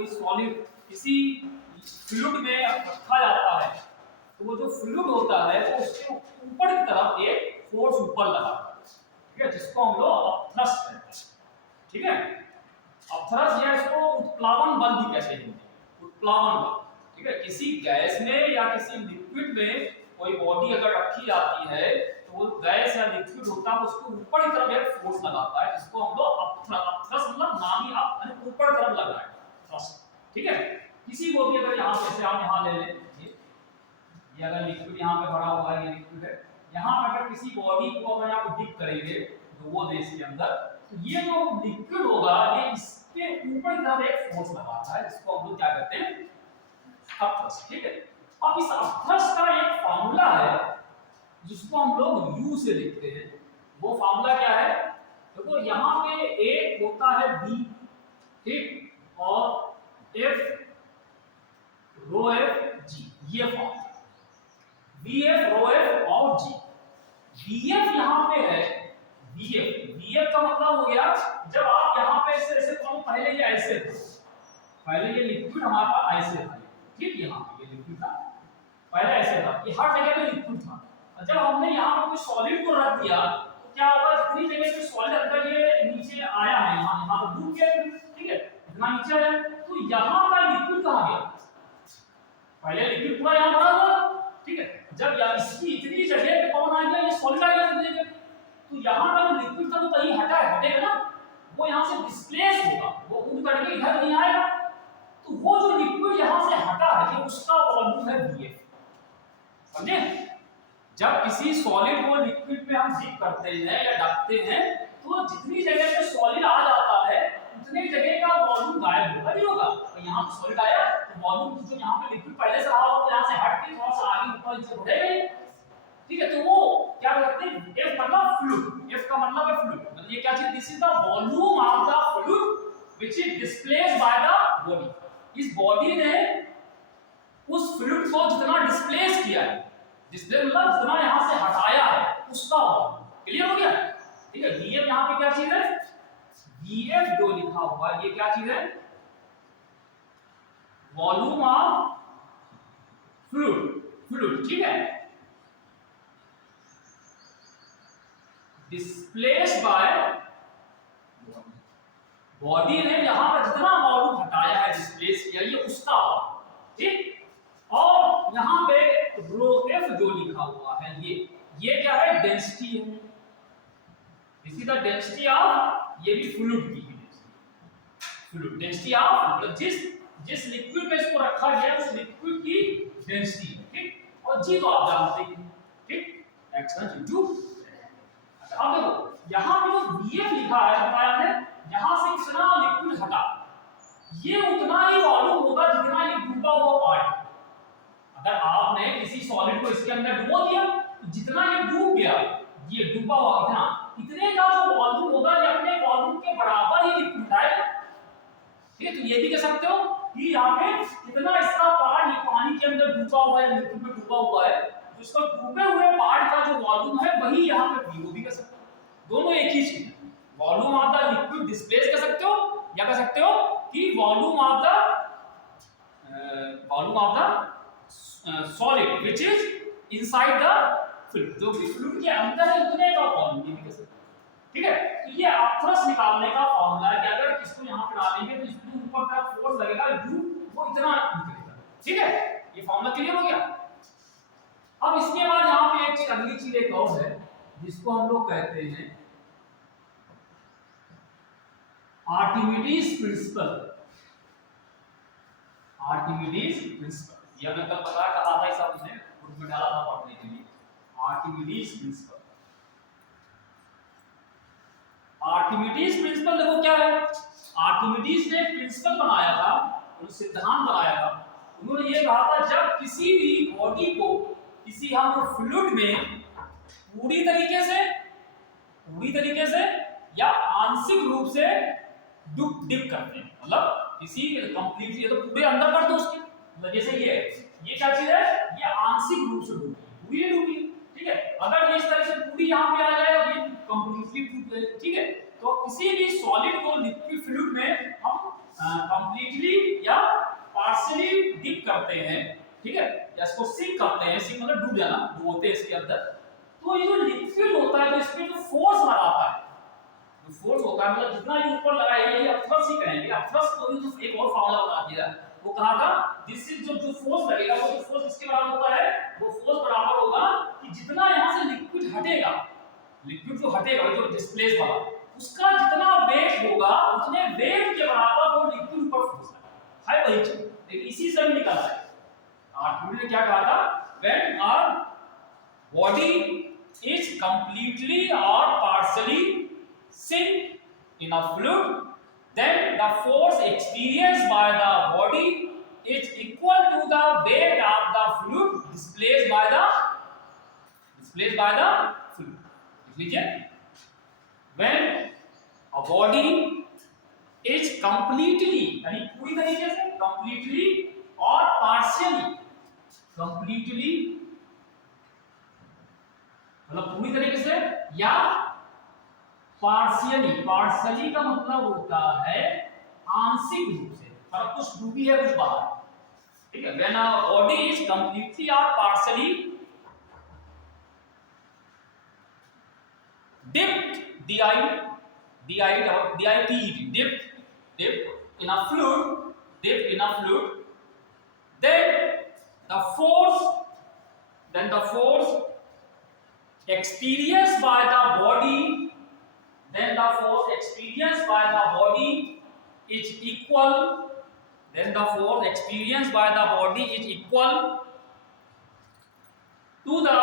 कोई सॉलिड किसी फ्लूइड में रखा जाता है तो वो जो फ्लूइड होता है वो उसके ऊपर की तरफ एक फोर्स ऊपर लगाता है, ठीक है, जिसको हम लोग अपथ्रस्ट कहते हैं, ठीक है। अपथ्रस्ट या इसको उत्प्लावन बल भी कहते हैं, उत्प्लावन बल, ठीक है। किसी गैस में या किसी लिक्विड में कोई बॉडी अगर रखी जाती है तो वो गैस या लिक्विड होता है उसको ऊपर की तरफ एक फोर्स लगाता है जिसको हम लोग अपथ्रस्ट मतलब नाम ही अप यानी ऊपर तरफ लग रहा है थ्रस्ट, ठीक है। किसी को भी अगर यहाँ जैसे आप यहाँ ले लें ये अगर लिक्विड यहाँ पे भरा हुआ है, ये लिक्विड है, यहाँ अगर किसी बॉडी को अगर आप डिप करेंगे तो वो देश के अंदर तो ये जो लिक्विड होगा ये इसके ऊपर की तरफ एक फोर्स लगाता है जिसको हम लोग क्या कहते हैं अपथ्रस्ट, ठीक है। अब इस अपथ्रस्ट का एक फार्मूला है जिसको हम लोग U से लिखते हैं। वो फार्मूला क्या है? देखो यहाँ पे एक होता है B, ठीक, और F रो F G, ये फार्मूला VF रो F और G। VF यहाँ पे है, VF का मतलब हो गया जब आप यहाँ पे ऐसे पहले ये ऐसे था, पहले ये लिक्विड हमारे पास ऐसे था, ठीक, यहाँ पे ये लिक्विड था, पहले ऐसे था, ये हर जगह पे लिक्विड था। जब हमने यहाँ पे कोई सॉलिड को रख दिया तो क्या होगा, जितनी जगह पे सॉलिड अंदर ये नीचे आया है, यहाँ पे डूब गया, ठीक है, इतना नीचे आया तो यहाँ का लिक्विड कहाँ गया? पहले लिक्विड पूरा यहाँ भरा हुआ, ठीक है, जब यार इसकी इतनी जगह पे कौन आ गया, ये सॉलिड आ गया इतनी जगह, तो यहाँ का जो लिक्विड था वो कहीं हटेगा ना, वो यहाँ से डिस्प्लेस होगा, वो उड़ करके इधर नहीं आएगा, तो वो जो लिक्विड यहाँ से हटा है ये उसका वॉल्यूम है VF, समझे। जब किसी सॉलिड को लिक्विड में हम डिप करते हैं या डालते हैं तो जितनी जगह पे सॉलिड आ जाता है उतनी जगह का वॉल्यूम गायब होगा, नहीं होगा। तो यहाँ पे सॉलिड आया तो वॉल्यूम जो यहाँ पे लिक्विड पहले से रहा होगा यहाँ से हट के थोड़ा सा आगे ऊपर नीचे बढ़ेगा, ठीक है। तो वो क्या करते हैं, F मतलब फ्लूइड, F का मतलब है फ्लूइड, मतलब ये क्या चीज, this is the volume of the fluid which is displaced by the body. इस बॉडी ने उस फ्लूइड को जितना डिस्प्लेस किया है, डिस्प्लेस मतलब जितना यहां से हटाया है उसका वॉल्यूम, क्लियर हो गया, ठीक है। VF यहां पे क्या चीज है, VF जो लिखा हुआ है ये क्या चीज है, वॉल्यूम ऑफ फ्लूइड, ठीक है, डिस्प्लेस्ड बाय बॉडी ने यहां पर जितना वॉल्यूम हटाया है, डिस्प्लेस किया, ये उसका वॉल्यूम, ठीक। और यहाँ पे रो F जो लिखा हुआ है ये क्या है, डेंसिटी है, this is the density of, ये भी फ्लूइड की फ्लूइड डेंसिटी ऑफ, जिस लिक्विड में इसको रखा गया उस लिक्विड की डेंसिटी, ठीक। और जी तो आप जानते हैं, ठीक, x1 into। अब देखो यहाँ पे जो VF लिखा है बताया है, यहाँ से कितना लिक्विड हटा ये उतना ही वॉल्यूम होगा जितना ये डूबा हुआ पार्ट। अगर आपने किसी सॉलिड को इसके अंदर डुबो दिया तो जितना ये डूब गया, ये डूबा हुआ इतने का जो वॉल्यूम होगा ये अपने वॉल्यूम के बराबर ही लिक्विड आएगा, ठीक है। तो ये भी कह सकते हो कि यहाँ पे कितना इसका पार्ट ये पानी के अंदर डूबा हुआ है, लिक्विड में डूबा हुआ है, तो इसका डूबे हुए पार्ट का जो वॉल्यूम है वही यहाँ पे V भी कह सकते हो, दोनों एक ही चीज है। Volume of the liquid displace कर सकते हो या कह सकते हो कि volume of the solid which is inside the fluid, जो कि फ्लूइड के अंदर है उतने का वॉल्यूम भी कह सकते हैं, ठीक है। तो ये अपथ्रस्ट निकालने का फार्मूला है कि अगर इसको यहाँ पे डालेंगे तो इसके ऊपर का फोर्स लगेगा U, वो इतना निकलेगा, ठीक है। ये फार्मूला क्लियर हो गया। अब इसके बाद यहाँ पे एक चीज, अगली चीज एक और है जिसको हम लोग कहते हैं आर्किमिडीज प्रिंसिपल। आर्किमिडीज प्रिंसिपल ये हमने कल बताया, कहा था, इस आपने बुक में डाला था पढ़ने के लिए, आर्किमिडीज प्रिंसिपल। आर्किमिडीज प्रिंसिपल देखो क्या है, आर्किमिडीज ने प्रिंसिपल बनाया था, सिद्धांत बनाया था। उन्होंने ये कहा था जब किसी भी बॉडी को किसी हम फ्लूइड में पूरी तरीके से या आंशिक रूप से डिप करते हैं, मतलब किसी कंप्लीटली तो पूरे अंदर कर दो उसके, मतलब जैसे ये क्या चीज है, ये आंशिक रूप से पूरी डूबी, ठीक है। अगर ये इस तरह से पूरी यहाँ पे आ जाए और ये कंप्लीटली डूब जाए, ठीक है, तो किसी भी सॉलिड को लिक्विड फ्लूइड में हम कंप्लीटली या पार्शियली डिप करते हैं, ठीक है, या इसको सिंक करते हैं, सिंक मतलब डूब जाना, डूबते हैं इसके अंदर, तो ये जो लिक्विड होता है तो इसमें जो फोर्स लगाता है, जो फोर्स होता है मतलब जितना ये ऊपर लगाएगा ये अपथ्रस्ट ही कहेंगे, अपथ्रस्ट को भी तो एक और फॉर्मूला बता दिया, वो कहा था दिस इज जो फोर्स लगेगा वो फोर्स किसके बराबर होता है, वो फोर्स बराबर होगा कि जितना यहां से लिक्विड हटेगा, लिक्विड जो हटेगा जो डिस्प्लेस वाला, उसका जितना वेट होगा उतने वेट के बराबर वो लिक्विड ऊपर फोर्स लगेगा, है वही चीज, लेकिन इसी से भी निकला है। आर्किमिडीज ने क्या कहा था, when our body is completely और partially sink in a fluid, then the force experienced by the body is equal to the weight of the fluid displaced by the fluid. लीजिए, when a body is completely यानी पूरी तरीके से, completely और partially, completely मतलब पूरी तरीके से या पार्शियली, पार्शियली का मतलब होता है आंशिक रूप से, मतलब कुछ डूबी है कुछ बाहर, ठीक है, when a body is completely और partially dipped, dipped in a fluid, then the force experienced by the body is equal, then the force experienced by the body is equal to the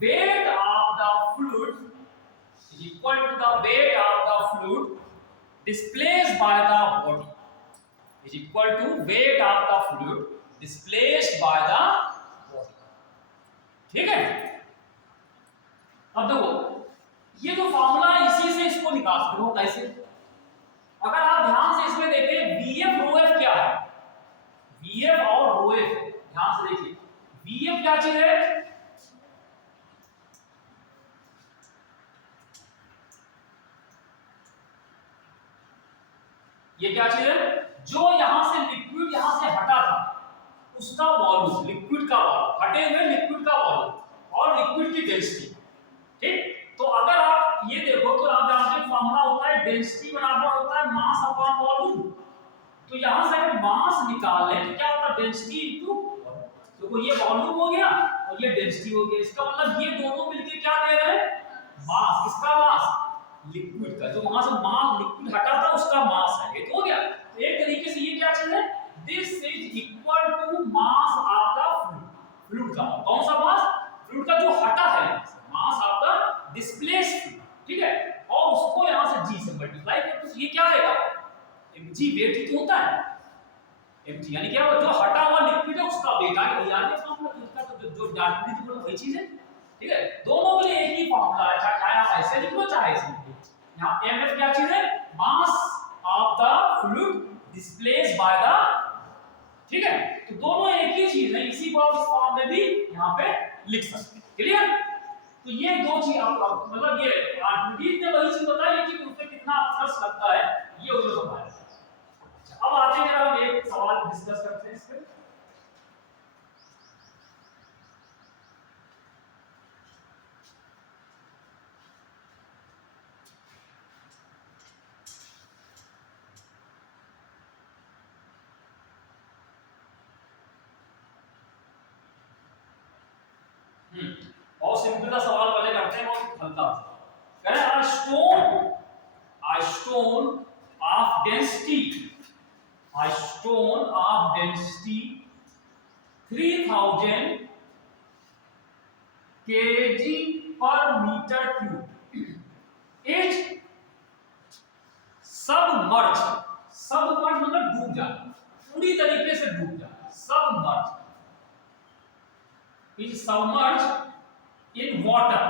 weight of the fluid, is equal to the weight of the fluid displaced by the body, is equal to weight of the fluid displaced by the body, ठीक है। अब देखो ये जो formula है इसी से इसको निकाल सकते हो कैसे, अगर आप ध्यान से इसमें देखें Vf rho f क्या है, Vf और rho f ध्यान से देखिए, Vf क्या चीज है, ये क्या चीज है, जो यहां से लिक्विड यहां से हटा था उसका वॉल्यूम, लिक्विड का वॉल्यूम, हटे हुए लिक्विड का वॉल्यूम और लिक्विड की डेंसिटी, ठीक। तो अगर आप ये देखो तो आप जानते हैं फार्मूला होता है डेंसिटी बराबर होता है मास अपॉन वॉल्यूम, तो यहां से अगर मास निकाल लें तो क्या होता है डेंसिटी इनटू, देखो ये वॉल्यूम हो गया और ये डेंसिटी हो गया, इसका मतलब ये दोनों मिलके क्या दे रहे हैं, मास, किसका मास, लिक्विड का, जो वहां से मास लिक्विड हटा था उसका मास है, ये तो हो गया। तो एक तरीके से ये क्या चीज है, this is equal to mass of the fluid, fluid का कौन सा मास, फ्लूइड का जो हटा है, मास ऑफ द डिस्प्लेस्ड, ठीक है, और उसको यहां से g से मल्टीप्लाई करते तो ये क्या आएगा, mg वेट ही तो होता है, mg यानी क्या, जो हटा हुआ लिक्विड है उसका वेट आ गया, यानी फॉर्मूला इसका तो जो डालनी थी वो वही चीज है, ठीक है, दोनों के लिए एक ही फॉर्मूला है, चाहे आप ऐसे लिख लो चाहे ऐसे लिख लो, यहां mf क्या चीज है, मास of the fluid displaced by the, ठीक है, तो दोनों एक ही चीज है, इसी को आप इस फॉर्म में भी यहां पे लिख सकते हैं, क्लियर। तो ये दो चीज आप मतलब ये आर्किमिडीज ने वही चीज बताई लेकिन उसमें कितना थ्रस्ट लगता है ये उन्होंने बताया। अब आते हैं हम एक सवाल डिस्कस करते हैं इस पे, और सिंपल सा सवाल पहले करते हैं, बहुत हल्का कह रहे हैं, a stone of density 3000 kg per meter cube is submerged मतलब डूब जाना, पूरी तरीके से डूब जाना, submerged in water,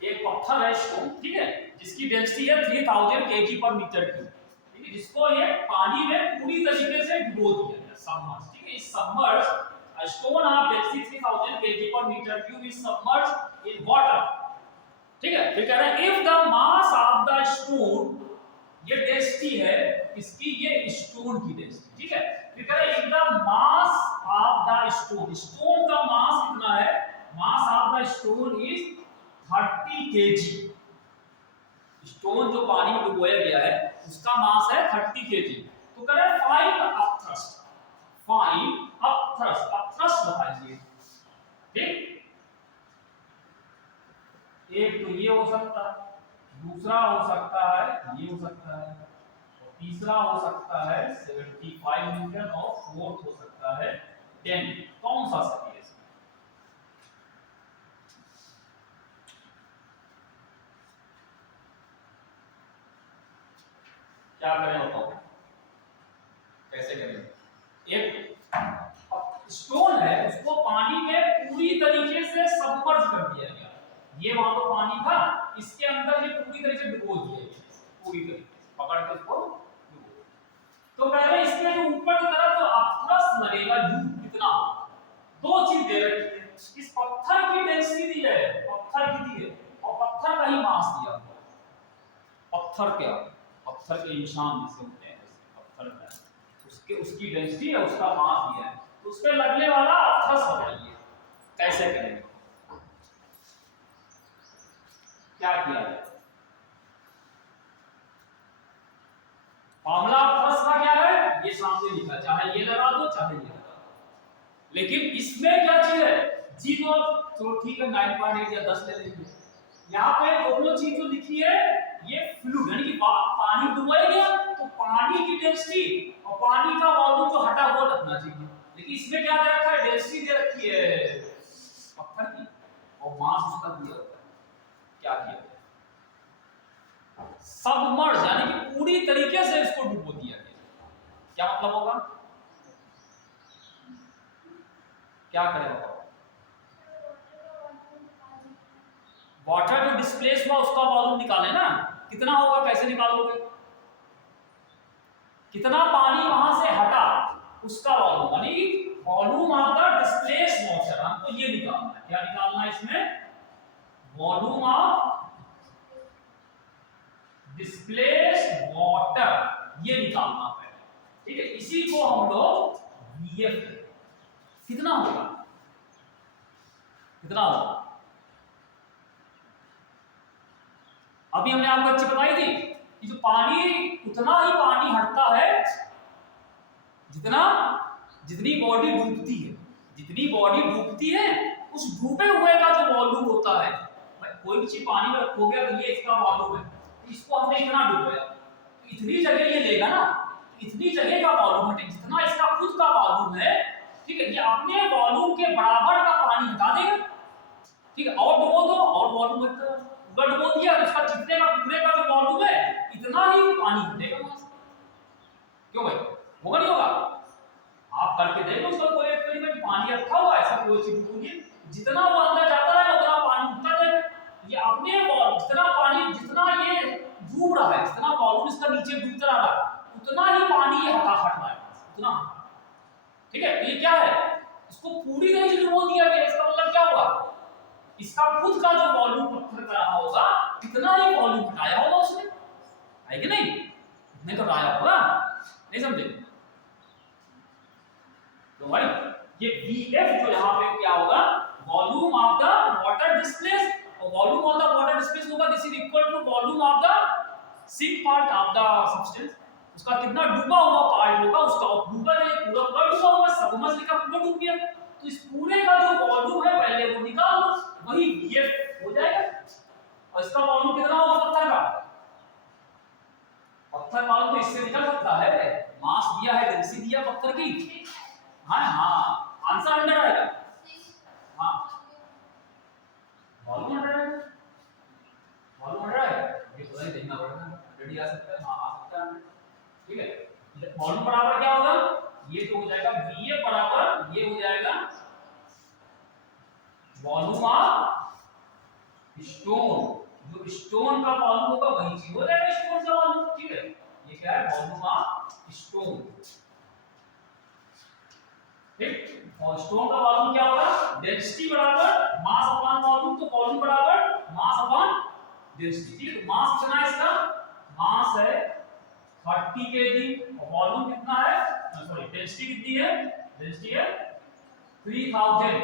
एक पत्थर है स्टोन, ठीक है, जिसकी डेंसिटी है 3000 kg पर मीटर क्यूब, ठीक है, जिसको ये पानी में पूरी तरीके से डुबो दिया है, सबमर्ज, ठीक है, इस submerge a stone of density 3000 kg per meter cube is submerged in water, ठीक है, फिर कह रहा है if the mass of the stone, ये डेंसिटी है इसकी ये स्टोन की डेंसिटी, ठीक है। फिर कह रहे in the mass of the stone, stone का मास कितना है, मास of the stone is 30 KG. Stone जो पानी में डुबोया गया है उसका मास है 30 केजी। तो कह रहे find up thrust, find up thrust, up thrust बताइए, ठीक। एक तो ये हो सकता है, दूसरा हो सकता है ये हो सकता है, और तीसरा हो सकता है 75 न्यूटन, और फोर्थ हो सकता है 10। कौन सा सही है? क्या करें बताओ, कैसे करें? एक स्टोन है उसको पानी में पूरी तरीके से सबमर्ज कर दिया गया, ये वहां तो पानी था, इसके अंदर ये पूरी तरीके से डुबो दिया गया, पूरी तरीके से पकड़ के इसको डुबो। तो कह रहे इसके जो ऊपर की तरफ जो अपथ्रस्ट लगेगा यू कितना, दो चीज दे रखी है, इस पत्थर की डेंसिटी दी है, पत्थर की दी है, और पत्थर का ही मास दिया हुआ है। पत्थर क्या, पत्थर के निशान जिसे होते हैं, पत्थर का उसके उसकी डेंसिटी है, उसका मास दिया है, तो उस पे लगने वाला अपथ्रस्ट बताइए कैसे करेंगे, क्या किया जाए? फॉर्मूला अपथ्रस्ट का क्या है, ये सामने लिखा, चाहे ये लगा दो चाहे ये लगा दो, लेकिन इसमें क्या चीज है, जी तो ठीक है 9.8 या 10 ले लेंगे। यहाँ पे दोनों चीज जो लिखी है ये फ्लूइड यानी कि पानी डुबाया गया तो पानी की डेंसिटी और पानी का वॉल्यूम जो हटा वो रखना चाहिए, लेकिन इसमें क्या दे रखा है, डेंसिटी दे रखी है पत्थर की और मास उसका दिया हुआ है। क्या किया सबमर्ज यानी कि पूरी तरीके से इसको डुबो दिया गया, क्या मतलब होगा, क्या करेगा? वाटर जो डिस्प्लेस हुआ उसका वॉल्यूम निकाले ना, कितना होगा, कैसे निकालोगे, कितना पानी वहां से हटा उसका वॉल्यूम, यानी volume of the displace water, हमको ये निकालना है, क्या निकालना है इसमें, वॉल्यूम ऑफ डिस्प्लेस वाटर, ये निकालना है, ठीक है। इसी को हम लोग वीएफ, कितना होगा, कितना होगा, अभी हमने आपको अच्छी बताई थी कि जो पानी उतना ही पानी हटता है जितना, जितनी बॉडी डूबती है, जितनी बॉडी डूबती है उस डूबे हुए का जो वॉल्यूम होता है, भाई कोई भी चीज पानी में रखोगे तो ये इसका वॉल्यूम है, इसको हमने इतना डुबाया तो इतनी जगह ये लेगा ना, इतनी जगह का वॉल्यूम हटे, जितना इसका खुद का वॉल्यूम है, ठीक है, ये अपने वॉल्यूम के बराबर का पानी हटा देगा, ठीक है, और डुबो दो और वॉल्यूम बढ़ता है, डुबो दिया तो इसका जितने का पूरे का जो वॉल्यूम है इतना ही पानी हटेगा वहां से, क्यों भाई, होगा नहीं होगा, आप करके देखो उसका कोई एक्सपेरिमेंट, पानी रखा हुआ है ऐसा कोई चीज होगी, जितना वो अंदर जाता है उतना पानी उठता जाएगा, ये अपने जितना पानी, जितना ये डूब रहा है, जितना वॉल्यूम इसका नीचे डूबता रहा है उतना ही पानी ये हटा रहा है, उतना, ठीक है। तो ये क्या है, इसको पूरी तरह से डुबो दिया गया, इसका मतलब क्या हुआ, इसका खुद का जो वॉल्यूम पत्थर का रहा होगा कितना ही वॉल्यूम हटाया होगा उसने, है कि नहीं, इतने तो हटाया होगा, नहीं समझे, तो भाई ये Vf जो यहाँ पे क्या होगा, volume of the water displace, और volume of the water displace होगा this is equal to volume of the sink part of the substance, उसका कितना डूबा हुआ पार्ट होगा उसका, और डूबा नहीं पूरा पूरा डूबा हुआ, सबमर्ज लिखा पूरा डूब गया, तो इस पूरे का जो वॉल्यूम है पहले वो निकाल लो, वही Vf हो जाएगा, और इसका वॉल्यूम कितना होगा पत्थर का, पत्थर वॉल्यूम तो इससे निकल सकता है, मास दिया है, डेंसिटी दिया पत्थर की, हाँ हाँ आंसर अंडर आएगा, हाँ वॉल्यूम अंडर आएगा, वॉल्यूम अंडर आएगा, ये पता नहीं देखना पड़ेगा, ऑलरेडी आ सकता है, हाँ आ सकता है, ठीक है। वॉल्यूम बराबर क्या होगा, ये तो हो जाएगा Vf बराबर, ये हो जाएगा वॉल्यूम ऑफ स्टोन, जो स्टोन का वॉल्यूम होगा वही चीज हो जाएगा स्टोन का वॉल्यूम, ठीक है, ये क्या है वॉल्यूम ऑफ स्टोन, ठीक, और स्टोन का वॉल्यूम क्या होगा, डेंसिटी बराबर मास अपॉन वॉल्यूम, तो वॉल्यूम बराबर मास अपॉन डेंसिटी, ठीक है, तो मास कितना है इसका, मास है 30 केजी और वॉल्यूम कितना है, सॉरी डेंसिटी कितनी है, डेंसिटी है 3000,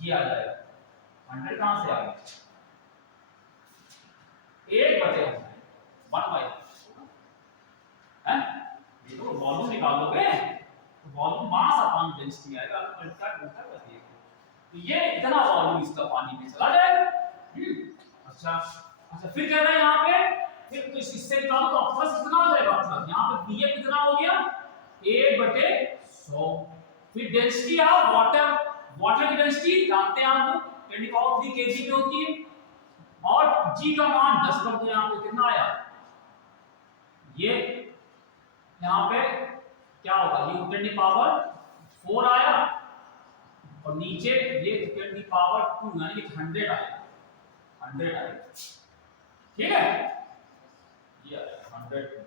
ये आ जाएगा 100 कहां से आ गया, 1/1 है, ये तो वॉल्यूम निकाल लोगे तो वॉल्यूम मास अपॉन डेंसिटी आएगा, उल्टा उल्टा कर दिए तो ये इतना वॉल्यूम इसका पानी में चला जाएगा। अच्छा अच्छा फिर कह रहे हैं यहाँ पे फिर तो इससे निकालो तो अपवर्स कितना हो जाएगा, अपवर्स यहाँ पे Bf कितना हो गया 1/100। फिर डेंसिटी ऑफ वाटर, वाटर की डेंसिटी जानते हैं आप लोग 10³ kg में होती है और G का मान 10 कर दो, यहाँ पे कितना आया, ये यहाँ पे क्या होगा, ये 10⁴ आया और नीचे ये 10⁻² यानी कि 100 आएगा, 100 आएगा, ठीक है, ये 100।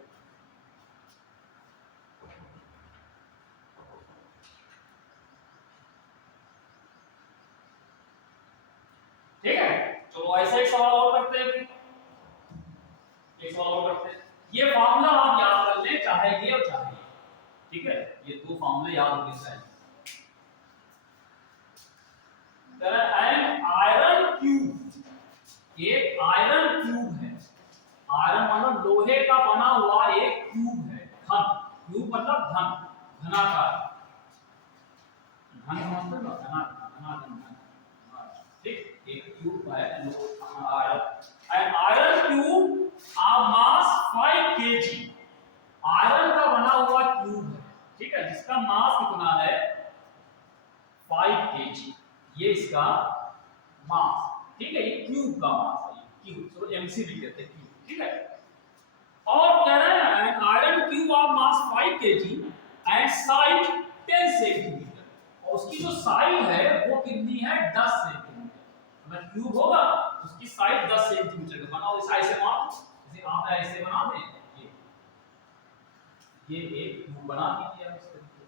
ठीक है, चलो ऐसे एक सवाल और करते हैं, एक सवाल और करते हैं, ये फार्मूला आप याद कर लें, चाहे ये और चाहे ये, ठीक है, ये दो फार्मूले याद होने चाहिए। एन आयरन क्यूब, एक आयरन क्यूब है, आयरन मतलब लोहे का बना हुआ एक क्यूब है, घन, क्यूब मतलब घन, घनाकार, घन मतलब घनाकार, ठीक, एक क्यूब है iron cube of mass 5 kg, iron का बना हुआ क्यूब है, ठीक है, जिसका मास कितना है 5 kg, ये इसका मास, ठीक है, ये क्यूब का मास है, क्यूब चलो एमसी भी कहते हैं क्यूब, ठीक है, और कह रहे हैं iron cube of mass 5 kg and side 10 centimetre, और उसकी जो साइड है वो कितनी है 10 सेंटीमीटर, अगर क्यूब होगा उसकी साइड 10 सेंटीमीटर का बनाओ, ऐसे ऐसे मान, जैसे आप ऐसे बना दें, ये एक क्यूब बना दीजिए आप इस तरीके से,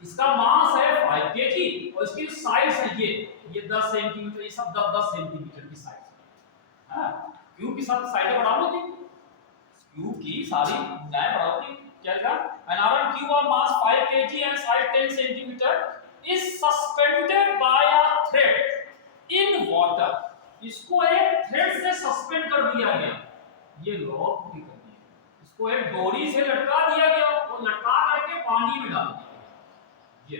इसका मास है 5 kg और इसकी साइज है ये 10 सेंटीमीटर, ये सब 10 सेंटीमीटर की साइज है, हां, क्यूब की सब साइडें बढ़ा लो, क्यूब की सारी भुजाएं बढ़ाओ, क्या लिखा, an iron cube of mass 5 kg and size 10 centimeter is suspended by a thread in water, इसको एक थ्रेड से सस्पेंड कर दिया गया, ये लॉ पूरी करनी है, इसको एक डोरी से लटका दिया गया और लटका करके पानी में डाल दिया, ये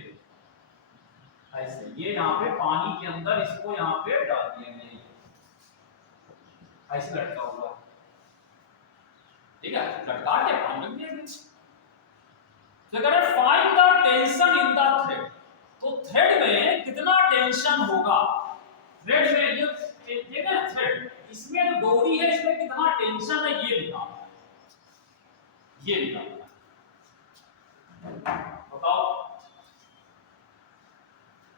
ऐसे, ये यहाँ पे पानी के अंदर इसको यहाँ पे डाल दिया गया, ऐसे लटका हुआ, ठीक है, लटका के पानी में दिया गया। तो अगर find the tension in the thread, तो थ्रेड में कितना टेंशन होगा, थ्रेड में जो देखा ना थ्रेड, इसमें जो डोरी है इसमें कितना टेंशन है ये लिखा, ये लिखा, बताओ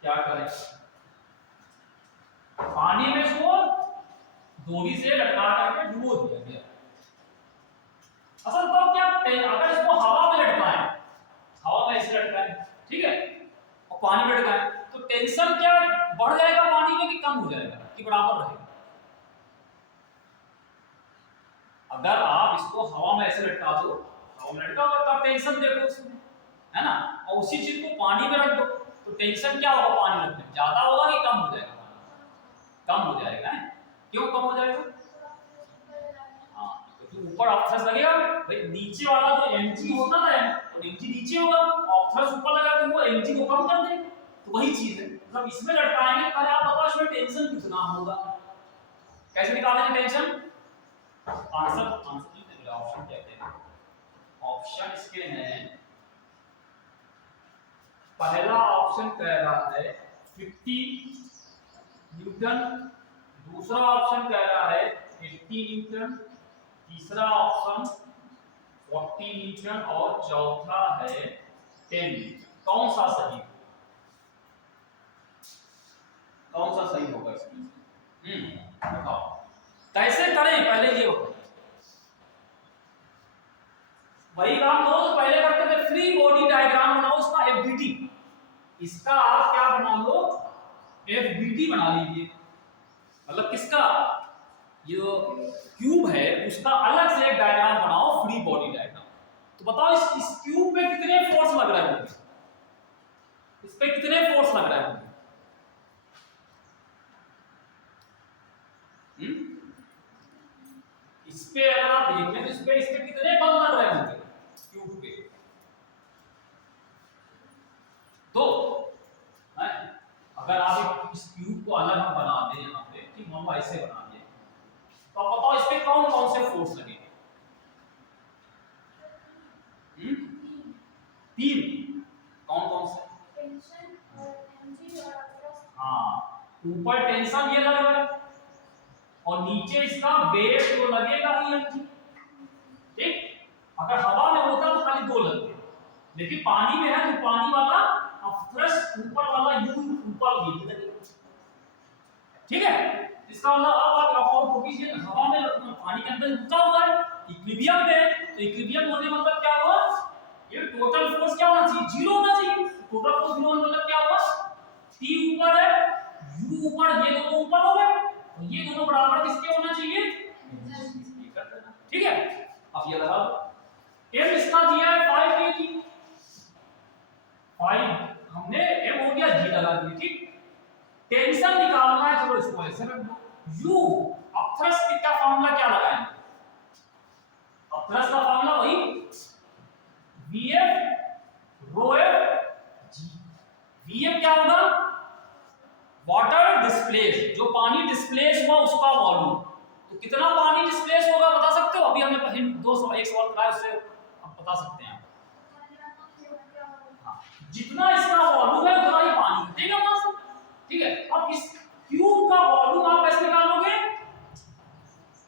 क्या करें, पानी में इसको डोरी से लटका करके डुबो दिया गया, असल तो क्या, अगर इसको हवा में लटकाएं, हवा में ऐसे लटकाएं, ठीक है, और पानी में लटकाएं तो टेंशन क्या बढ़ जाएगा पानी में कि कम हो जाएगा कि बराबर रहेगा, अगर आप इसको हवा में ऐसे लटका दो, हवा में लटका हुआ तब टेंशन देखो उसमें, है ना, और उसी चीज को पानी में रख दो तो टेंशन क्या होगा, पानी रखने में ज्यादा होगा कि कम हो जाएगा, कम हो जाएगा, है क्यों कम हो जाएगा, हाँ क्योंकि ऊपर ऑप्थरस लगेगा, भाई नीचे वाला जो mg होता है तो mg नीचे होगा, ऑप्थरस ऊपर लगा तो वो mg को कम कर देगा, तो वही चीज है, मतलब इसमें लटकाएंगे पहले आप बताओ इसमें टेंशन कितना होगा, कैसे निकालेंगे टेंशन, आंसर ऑप्शन कहते हैं, ऑप्शन इसके हैं, पहला ऑप्शन कह रहा है 50 न्यूटन, दूसरा ऑप्शन कह रहा है 80 न्यूटन, तीसरा ऑप्शन 40 न्यूटन और चौथा है 10 न्यूटन, कौन सा सही, कौन सा सही होगा इसमें से, बताओ कैसे करें, पहले ये बताओ, वही काम करो तो पहले करते थे, फ्री बॉडी डायग्राम बनाओ, उसका एफबीटी, इसका आप क्या बना लो, एफबीटी बना लीजिए, मतलब किसका, ये क्यूब है उसका अलग से एक डायग्राम बनाओ, फ्री बॉडी डायग्राम। तो बताओ इस क्यूब पे कितने फोर्स लग रहे होंगे, इस पे कितने फोर्स लग रहे होंगे? इस पे अगर आप देखें तो इस पे कितने बल लग रहे होंगे क्यूब पे? तो अगर आप इस क्यूब को अलग हम बना दें यहाँ पे, ठीक, हम ऐसे बना दें, तो आप बताओ इस पे कौन कौन से फोर्स लगेंगे? तीन। कौन कौन से? टेंशन और एनर्जी और थ्रस्ट। हाँ, ऊपर टेंशन ये लग रहा है और नीचे इसका वेट तो लगेगा ही एनर्जी, ठीक। अगर हवा में होता तो खाली दो लगते, लेकिन पानी में है तो पानी वाला थ्रस्ट ऊपर वाला यू ऊपर ये लगेगा, ठीक है। इसका मतलब अब आप रखो कीजिए, हवा में पानी के अंदर रुका हुआ है, इक्विलिब्रियम पे, तो इक्विलिब्रियम होने मतलब क्या हुआ, ये टोटल फोर्स क्या होना चाहिए, जीरो होना चाहिए। टोटल फोर्स जीरो मतलब क्या हुआ, टी ऊपर है, यू ऊपर, ये दोनों ऊपर हो गए, और ये दोनों बराबर किसके होना चाहिए, ठीक है। अब ये लगा दो, एम इसका दिया है 5 केजी, 5 हमने एम हो गया, जी लगा दिया, ठीक। टेंशन निकालना है, चलो इसको ऐसे रख दो, यू। अब थ्रस्ट का फार्मूला क्या लगाएंगे, अब थ्रस्ट का फार्मूला वही Vf rho f g। Vf क्या होगा, वाटर डिस्प्लेस, जो पानी डिस्प्लेस हुआ उसका वॉल्यूम। तो कितना पानी डिस्प्लेस होगा बता सकते हो? अभी हमने पहले एक सवाल कराया, उससे आप बता सकते हैं। हाँ, जितना इसका वॉल्यूम है उतना ही पानी हटेगा वहां से, ठीक है। अब इस क्यूब का वॉल्यूम आप कैसे निकालोगे,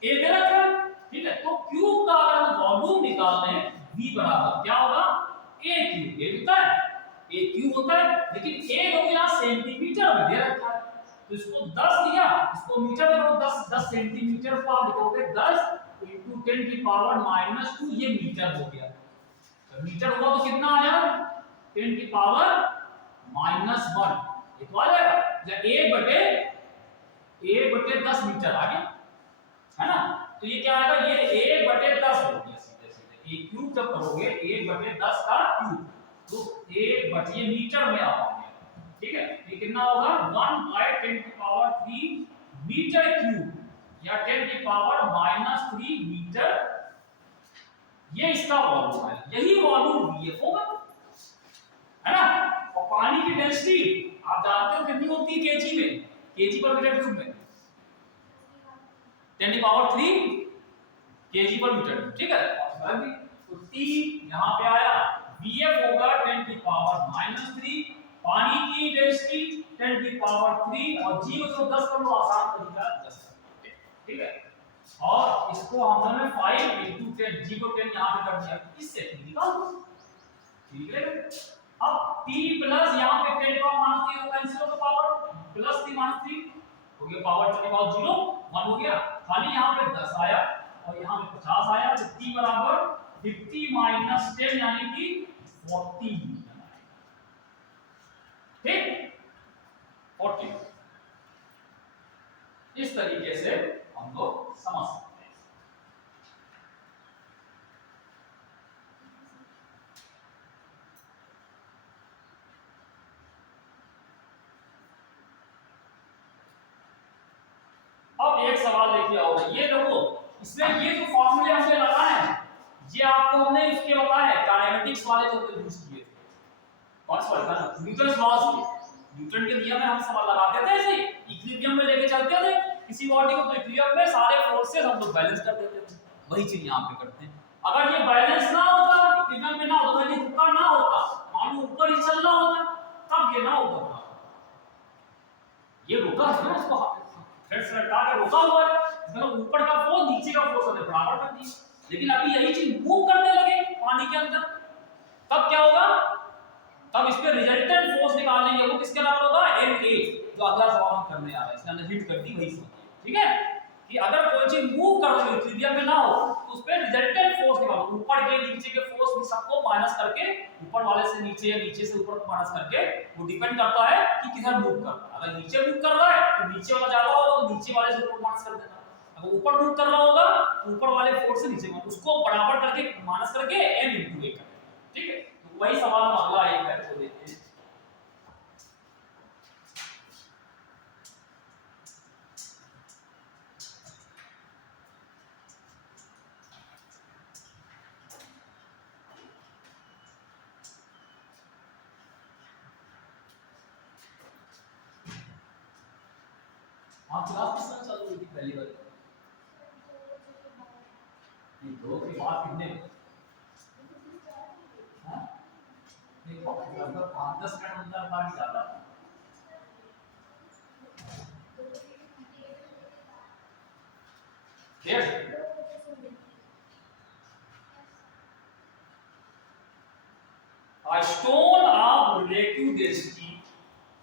ए दे रखा है, ठीक है। तो क्यूब का अगर हम वॉल्यूम निकालने v बराबर क्या होगा, a क्यूब। ए होता है, a क्यूब होता है, लेकिन a को यहां सेंटीमीटर में दे रखा है, तो इसको 10 दिया, इसको मीटर में करो, 10 सेंटीमीटर को आप लिखोगे 10 × 10 की पावर -2, ये मीटर हो गया। तो मीटर हुआ तो कितना आया, 10 की पावर -1, ये तो आ जाएगा, या 1/10 मीटर आ गया, है ना। तो ये क्या आएगा, ये 1/10 हो गया सीधे सीधे। ये क्यूब जब करोगे 1/10 का क्यूब, तो 1 ये मीटर में आ गया, ठीक है। ये कितना होगा, 1/10³ मीटर क्यूब, या 10 की पावर -3 मीटर, ये इसका वॉल्यूम है। यही वॉल्यूम Vf होगा, है ना। और पानी की डेंसिटी आप जानते हो कितनी होती है केजी में, केजी पर मीटर क्यूब में 10 की पावर 3 केजी पर मीटर, ठीक है। तो T यहां पे आया, Vf होगा 10 की पावर -3, पानी की डेंसिटी 10 की पावर 3, और G को 10 कर लो, आसान तरीका 10, ठीक है। और इसको हमने 5 × 10, G को 10 यहां पे कर दिया, इससे निकाल दो, ठीक है। अब T प्लस यहां पे 10 की पावर -3 होगा, कैंसिल होगा, पावर प्लस 3 -3 हो गया, पावर 10 की पावर 0 1 हो गया, खाली यहां पे 10 आया और यहां पे 50 आया, तो T बराबर 50 - 10 यानी कि 40 न्यूटन आएगा, ठीक, 40। इस तरीके से हम लोग समझ सकते हैं। अब एक सवाल देखिए और ये देखो, इसमें ये जो फॉर्मूले हमने लगाए हैं, ये आपको हमने इसके बताया काइनेमेटिक्स वाले जो यूज किए थे, कौन सा वाला, न्यूटन लॉज के, न्यूटन के नियम में हम सवाल लगाते थे, ऐसे इक्विलिब्रियम में लेके चलते थे किसी बॉडी को, तो इक्विलिब्रियम में सारे फोर्सेस हम लोग बैलेंस कर देते थे, वही चीज यहां पे करते हैं। अगर ये बैलेंस ना होता, इक्विलिब्रियम में ना होता, ये रुका ना होता, मान लो ऊपर ही चल रहा होता, तब ये ना होता, ये रुका है ना, इसको थ्रेड से हटा के रोका हुआ है, मतलब ऊपर का फोर्स नीचे का फोर्स हमने बराबर कर दिया, लेकिन अभी यही चीज मूव करने लगे पानी के अंदर, तब क्या होगा, तब इस पे रिजल्टेंट फोर्स निकालेंगे, वो किसके बराबर होगा, ma, जो अगला सवाल हम करने आ रहे हैं, इसके अंदर हिट कर दी वही समझिए, ठीक है। कि अगर कोई चीज मूव कर रही है इक्विलिब्रियम में ना हो, तो उस पे रिजल्टेंट फोर्स निकालो, ऊपर के नीचे के फोर्स भी सबको माइनस करके, ऊपर वाले से नीचे या नीचे से ऊपर को माइनस करके, वो डिपेंड करता है कि किधर मूव कर रहा है। अगर नीचे मूव कर रहा है तो नीचे वाला ज्यादा होगा, तो नीचे वाले से ऊपर माइनस कर देना, अगर ऊपर मूव कर रहा होगा तो ऊपर वाले फोर्स से नीचे उसको बराबर करके माइनस करके m into a करें, ठीक है। तो वही सवाल हम अगला एक है तो देखते हैं। हाँ क्लास किस तरह चालू हुई थी पहली बार? ये दो के बाद कितने? हाँ देखो लगभग 5-10 मिनट अंदर बाहर निकाला। A stone of relative density,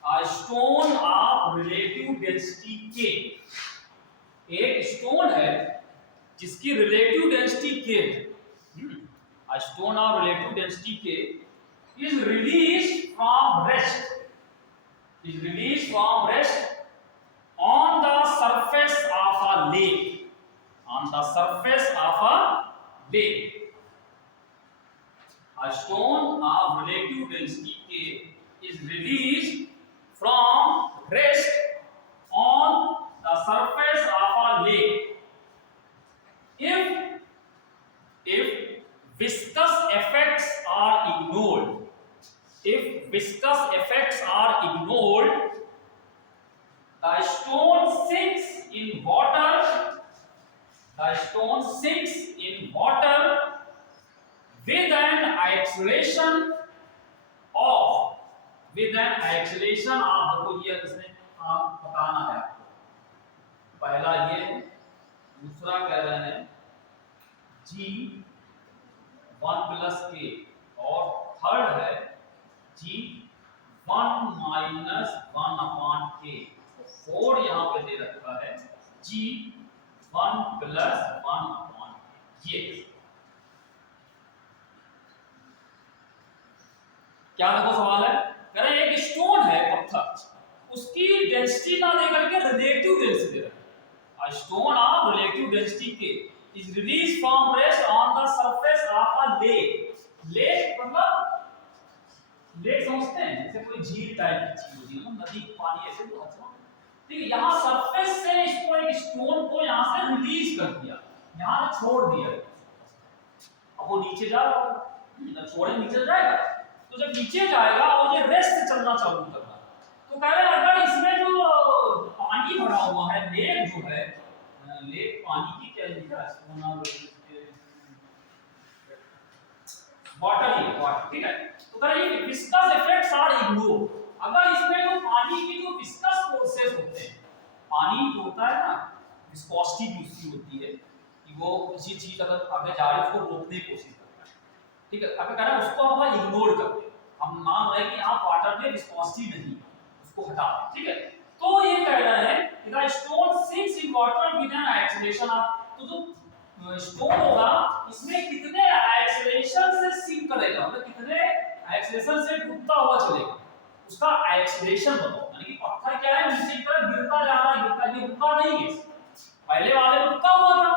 a stone of relative density K, एक स्टोन है जिसकी रिलेटिव डेंसिटी K है। A stone of relative density K is released from rest, is released from rest on the surface of a lake, on the surface of a lake. A stone of relative density K is released from rest on the surface of a lake if viscous effects are ignored. If viscous effects are ignored, the stone sinks in water. The stone sinks in water with an acceleration of, with an acceleration of, देखो ये इसमें बताना है आपको। पहला ये, दूसरा कह रहे हैं G1 प्लस K और थर्ड है G1 माइनस 1 अपॉन K। 4 यहाँ पे दे रखा है G1 प्लस 1 अपॉन K। ये क्या देखो सवाल है, कह रहे हैं एक स्टोन है पत्थर, उसकी डेंसिटी ना दे करके रिलेटिव डेंसिटी दे रहा है। A stone of relative density K is released from rest on the surface of a lake. Lake मतलब लेक समझते हैं, जैसे कोई झील टाइप की चीज होती है ना, नदी पानी ऐसे तो अच्छा। ठीक है, यहाँ सरफेस से इसको एक स्टोन को यहाँ से रिलीज कर दिया, यहाँ से छोड़ दिया। अब वो नीचे जा रहा है, छोड़े नीचे जाएगा, तो जब नीचे जाएगा और ये रेस्ट चलना चालू करना, तो कह रहे अगर इसमें जो पानी भरा हुआ है, लेक जो है, लेक पानी की क्या लिखा है, वाटर ही वाटर, ठीक है। तो कह रहे हैं विस्कस इफेक्ट्स आर इग्नोर। अगर इसमें जो पानी की जो विस्कस फोर्सेस होते हैं, पानी जो होता है ना, विस्कोसिटी भी उसकी होती है कि वो किसी चीज अगर आगे जा रही है उसको रोकने की कोशिश करता है, ठीक है। अगर कह रहे हैं उसको हम इग्नोर करते हैं, हम मान रहे हैं कि यहाँ वाटर में विस्कोसिटी नहीं, उसको हटा दें, ठीक है। तो ये कह रहे हैं कि the stone sinks in water with an acceleration of, तो जो स्टोन होगा इसमें कितने एक्सेलरेशन से सिंक करेगा, मतलब कितने एक्सेलरेशन से डूबता हुआ चलेगा, उसका एक्सेलरेशन बताओ। यानी कि पत्थर क्या है, नीचे की तरफ गिरता जा रहा है, गिरता, ये रुका नहीं है, पहले वाले में रुका हुआ था,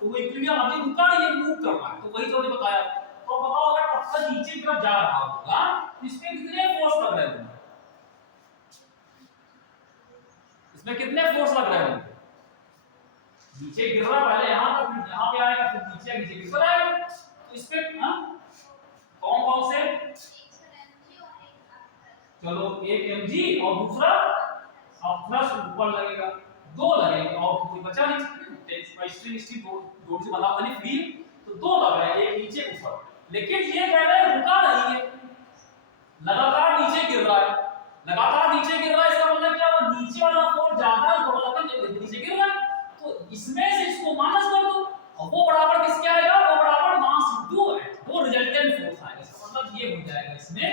तो वो इक्विलिब्रियम अभी रुका नहीं है, मूव कर रहा है, तो वही तो मैंने बताया। तो बताओ अगर पत्थर नीचे की तरफ जा रहा होगा तो इसमें कितने फोर्स लग रहे होंगे, इसमें कितने फोर्स लग रहे होंगे, नीचे गिर रहा पहले यहाँ तक, यहाँ पे आएगा फिर नीचे नीचे गिर आएगा, तो इस पे कौन कौन से, चलो एक mg और दूसरा अपथ्रस्ट ऊपर लगेगा, दो लगेंगे और कोई बचा नहीं, स्ट्रिंग जोड़ से बना बनी फ्री, तो दो लग रहे हैं, एक नीचे ऊपर। लेकिन ये कह रहे हैं रुका नहीं है, लगातार नीचे गिर रहा है, लगातार नीचे गिर रहा है, इसका मतलब क्या, वो नीचे वाला फोर्स ज्यादा है, तो लगातार नीचे गिर रहा है, तो इसमें से इसको माइनस कर दो और वो बराबर किसके आएगा, वो बराबर मास इनटू है, वो रिजल्टेंट फोर्स आएगा। इसका मतलब ये हो जाएगा इसमें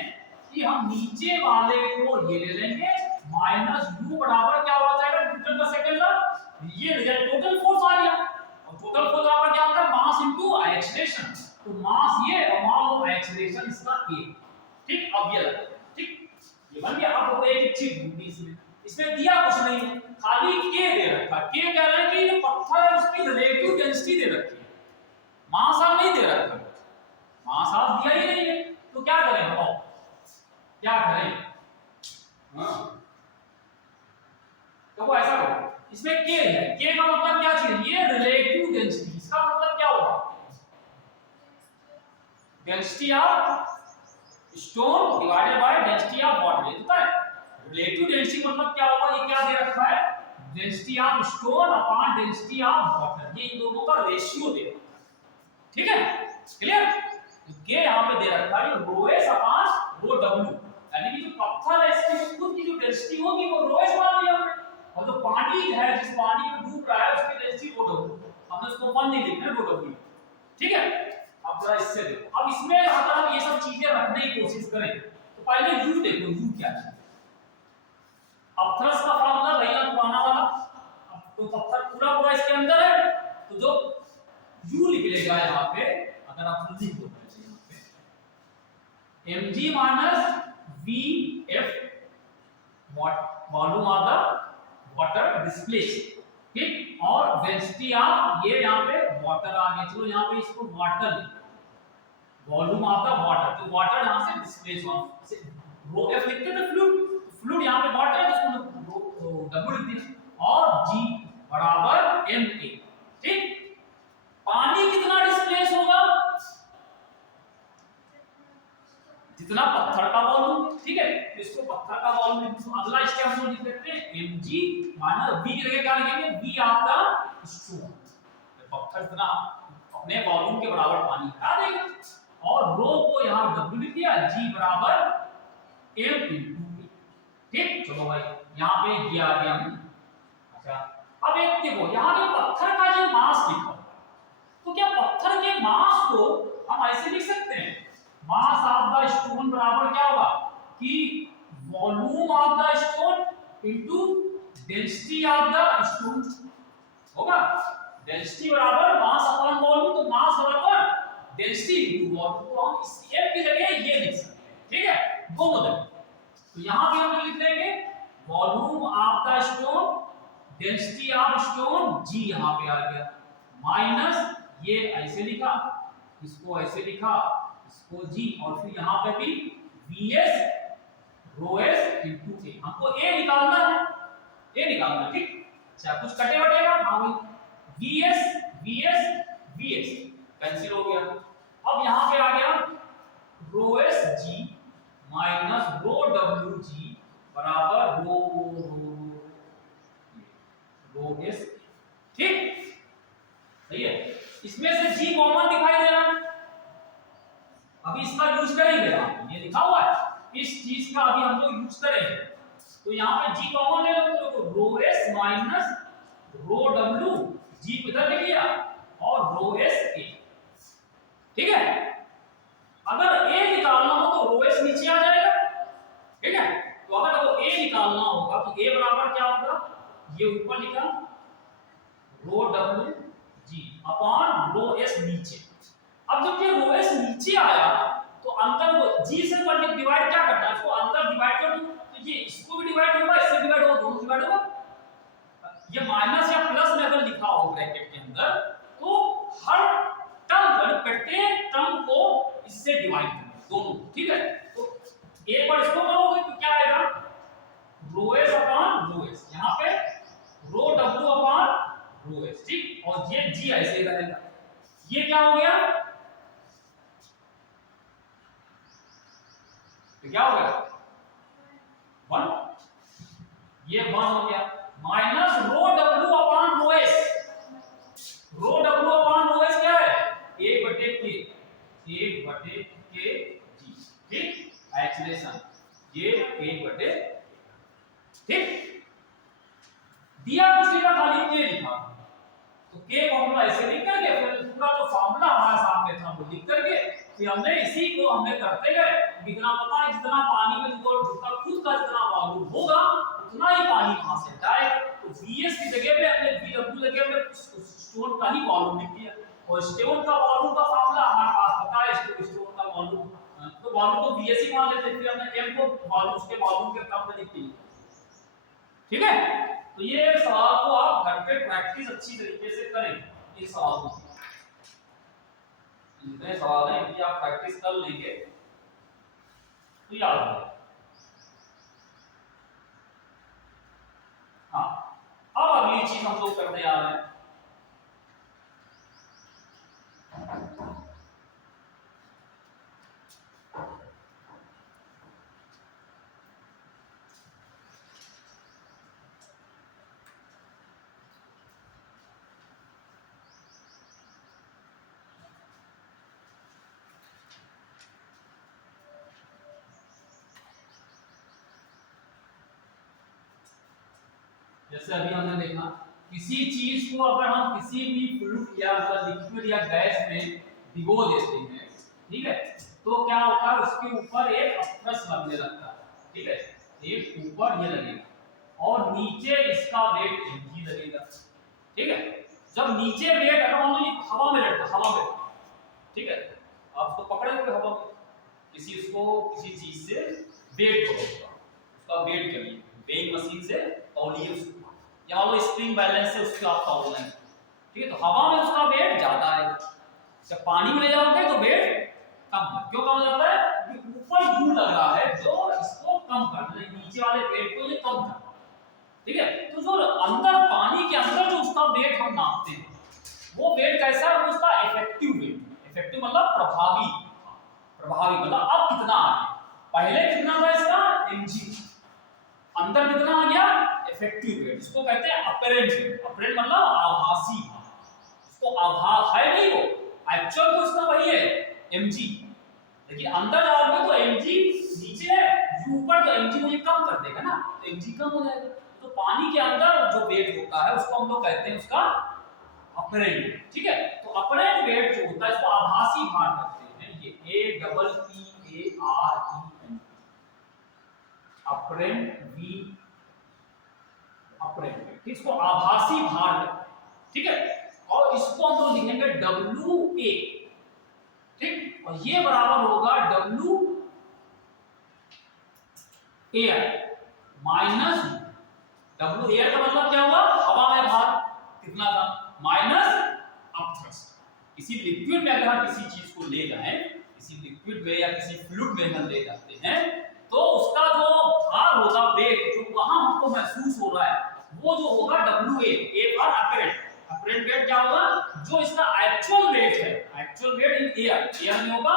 कि हम नीचे वाले को ये ले लेंगे माइनस u बराबर क्या हो जाएगा, न्यूटन पर सेकंड ला, ये रिजल्ट टोटल फोर्स आ गया, और टोटल फोर्स बराबर क्या होता है, मास इनटू एक्सेलरेशन, तो मास ये और मान लो एक्सेलरेशन इसका a, ठीक। अब ये लगा, ठीक, ये बन गया। अब एक चीज ढूंढनी इसमें, इसमें दिया कुछ नहीं, खाली के दे रखा। के कह रहे हैं कि ये पत्थर है उसकी रिलेटिव डेंसिटी दे रखी है, मास आप नहीं दे रखा, मास आप दिया ही नहीं है। तो क्या करें बताओ, क्या करें? तो वो ऐसा करो, इसमें के है, के का मतलब क्या चीज, ये रिलेटिव डेंसिटी, इसका मतलब क्या होगा, density of stone divided by density of water. ये पता है रिलेटिव डेंसिटी मतलब क्या होगा, ये क्या दे रखा है, density of stone upon density of water, ये इन दोनों का रेशियो दे रखा है। ठीक है, क्लियर? के यहां पे दे रखा है rho S upon rho W, यानी कि जो पत्थर है इसकी खुद की जो डेंसिटी होगी वो रो एस मान लिया हमने, और जो पानी है जिस पानी में डूब रहा है उसकी डेंसिटी रो डब्ल्यू, हमने उसको 1 नहीं लिखना, रो डब्ल्यू। ठीक है, अब जरा इससे देखो, अब इसमें अगर हम ये सब चीजें रखने की कोशिश करें तो पहले यू देखो, यू क्या है। अब थ्रस्ट का फार्मूला रहेगा पुराना वाला, अब तो पत्थर पूरा पूरा इसके अंदर है, तो जो यू निकलेगा यहाँ पे, अगर आप लिख दो यहाँ पे mg minus vf volume of the water displace, ठीक, और डेंसिटी ऑफ, ये यहाँ पे वाटर आ गया, चलो यहाँ पे इसको water, volume of the water, तो वाटर यहाँ से डिस्प्लेस ऑफ रो एफ लिखते थे, फ्लूइड, फ्लूइड यहाँ पे वाटर है जिसको डब्ल्यू लिखते हैं, और जी बराबर एम ए। ठीक, पानी कितना डिस्प्लेस होगा, जितना पत्थर का वॉल्यूम। ठीक है, तो इसको पत्थर का वॉल्यूम लिख दो, अगला स्टेप हम लोग लिख देते हैं mg माइनस v की जगह क्या लिखेंगे, v ऑफ द स्टोन, पत्थर इतना अपने वॉल्यूम के बराबर पानी हटा देगा, और रो को यहां w लिख दिया, g बराबर m into। ठीक, चलो भाई यहां पे g आ गया। अच्छा, अब एक देखो यहां पे पत्थर का जो मास लिखा, तो क्या पत्थर के मास को हम ऐसे लिख सकते हैं, मास ऑफ द स्टोन बराबर क्या होगा कि volume of the stone into density of the stone होगा, डेंसिटी बराबर मास अपॉन वॉल्यूम, तो मास बराबर डेंसिटी इनटू वॉल्यूम, तो हम इस m की जगह ये लिख सकते हैं। ठीक है, दोनों जगह, तो यहां पे हम लिख लेंगे volume of the stone, density of stone g यहां पे आ गया, माइनस ये ऐसे लिखा, इसको ऐसे लिखा, इसको g, और फिर यहां पे भी vs rho s into a, हमको a निकालना है, a निकालना है। ठीक, अच्छा कुछ कटे वटेगा, हां भाई vs vs कैंसिल हो गया, अब यहां पे आ गया रो s g minus rho w g बराबर रो s। ठीक, सही है, इसमें से g कॉमन दिखाई दे रहा है, अभी इसका यूज करेंगे हम, ये लिखा हुआ है, इस चीज का अभी हम लोग यूज करेंगे, तो यहाँ पे g कॉमन ले लो, तो रो s minus rho w, g इधर लिख लिया, और रो s a। ठीक है, अगर a निकालना हो तो रो s नीचे आ जाएगा। ठीक है, तो अगर वो a निकालना होगा तो a बराबर क्या होगा, ये ऊपर लिखा रो w g upon rho s नीचे। अब जब ये रो s नीचे आया तो अंतर को g से डिवाइड क्या करना है, इसको अंतर डिवाइड कर दो, तो ये इसको भी डिवाइड होगा, इससे डिवाइड होगा, दोनों डिवाइड होगा। ये माइनस या प्लस में अगर लिखा हो ब्रैकेट के अंदर, तो हर टर्म पर प्रत्येक टर्म को इससे डिवाइड करना दोनों। ठीक है, तो एक बार इसको करोगे तो क्या आएगा, रो s अपॉन रो s, यहां पे रो w अपॉन रो s। ठीक, और ये g ऐसे ही रहेगा, ये क्या हो गया, तो क्या हो गया 1, ये 1 हो गया, minus rho w upon rho s, रो w अपॉन रो s क्या है, 1/k g। ठीक, एक्सेलरेशन ये 1/, ठीक, दिया किसी का खाली के लिखा, तो के फॉर्मूला ऐसे लिख करके फिर पूरा जो फॉर्मूला हमारे सामने था वो लिख करके फिर हमने इसी को हमने करते गए, जितना पता है जितना पानी में जितना खुद का जितना वॉल्यूम होगा उतना ही पानी वहां से जाए, तो vs की जगह पे हमने vw लगे हमने स्टोन का ही वॉल्यूम लिख दिया, और स्टोन का वॉल्यूम का फॉर्मूला हमारे पास पता है, स्टोन का वॉल्यूम, तो वॉल्यूम को vs ही मान लेते, फिर हमने m को वॉल्यूम उसके वॉल्यूम के टर्म में लिख दिया। ठीक है, तो ये सवाल को आप घर पे प्रैक्टिस अच्छी तरीके से करें। इस सवाल को, जितने सवाल हैं इनकी आप प्रैक्टिस कर लेंगे तो याद हो जाएगा। हाँ, अब अगली चीज हम लोग करने आ रहे हैं। जैसे अभी हमने देखा, किसी चीज को अगर हम किसी भी फ्लूइड या लिक्विड या गैस में भिगो देते हैं, ठीक है, तो क्या होता है, उसके ऊपर एक अपरस लगने लगता है। ठीक है, एक ऊपर ये लगेगा और नीचे इसका वेट mg लगेगा। ठीक है, जब नीचे वेट अगर मान लो हवा में लड़ता, हवा में, ठीक है, आप उसको पकड़े हुए हवा में, किसी उसको किसी चीज से वेट पकड़ोगे, उसका वेट करिए, वेइंग मशीन से तौलिए उसको, या मान लो स्प्रिंग बैलेंस से उसको आप तौल लेंगे। ठीक है, तो हवा में उसका वेट ज्यादा आएगा, जब पानी में ले जाओगे तो वेट कम है। क्यों कम हो जाता है? क्योंकि ऊपर धूल लग रहा है जो इसको कम करता है, नीचे वाले वेट को ये कम करता है। ठीक है, तो जो अंदर पानी के अंदर जो उसका वेट हम नापते हैं, वो वेट कैसा है? उसका इफेक्टिव वेट। इफेक्टिव मतलब प्रभावी, प्रभावी मतलब अब कितना आ गया, पहले कितना था इसका mg, अंदर कितना आ गया इफेक्टिव वेट, इसको कहते हैं अपरेंट वेट। अपरेंट मतलब आभासी, इसको आभास है नहीं, वो एक्चुअल तो इसका वही है mg, लेकिन अंदर जाओगे तो mg नीचे है, ऊपर तो mg को ये कम कर देगा ना, तो mg कम हो जाएगा। तो पानी के अंदर जो वेट होता है उसको हम लोग कहते हैं उसका अपरेंट वेट। ठीक है, तो अपरेंट वेट जो होता है इसको आभासी भार कहते हैं, ये A double P A R E N, apparent वी, अपरेंट वेट, इसको आभासी भार कहते हैं। ठीक है, और इसको हम लोग लिखेंगे WA। ठीक, और ये बराबर होगा W air minus W air का मतलब क्या हुआ, हवा में भार कितना था, माइनस अपथ्रस्ट। किसी लिक्विड में अगर हम किसी चीज को ले जाएं, किसी लिक्विड में या किसी फ्लूइड में हम ले जाते हैं, तो उसका जो भार होगा, वेट जो वहां हमको महसूस हो रहा है, वो जो होगा WA, A for apparent. Apparent wait क्या होगा, जो इसका एक्चुअल वेट है, actual wait in air, air में होगा,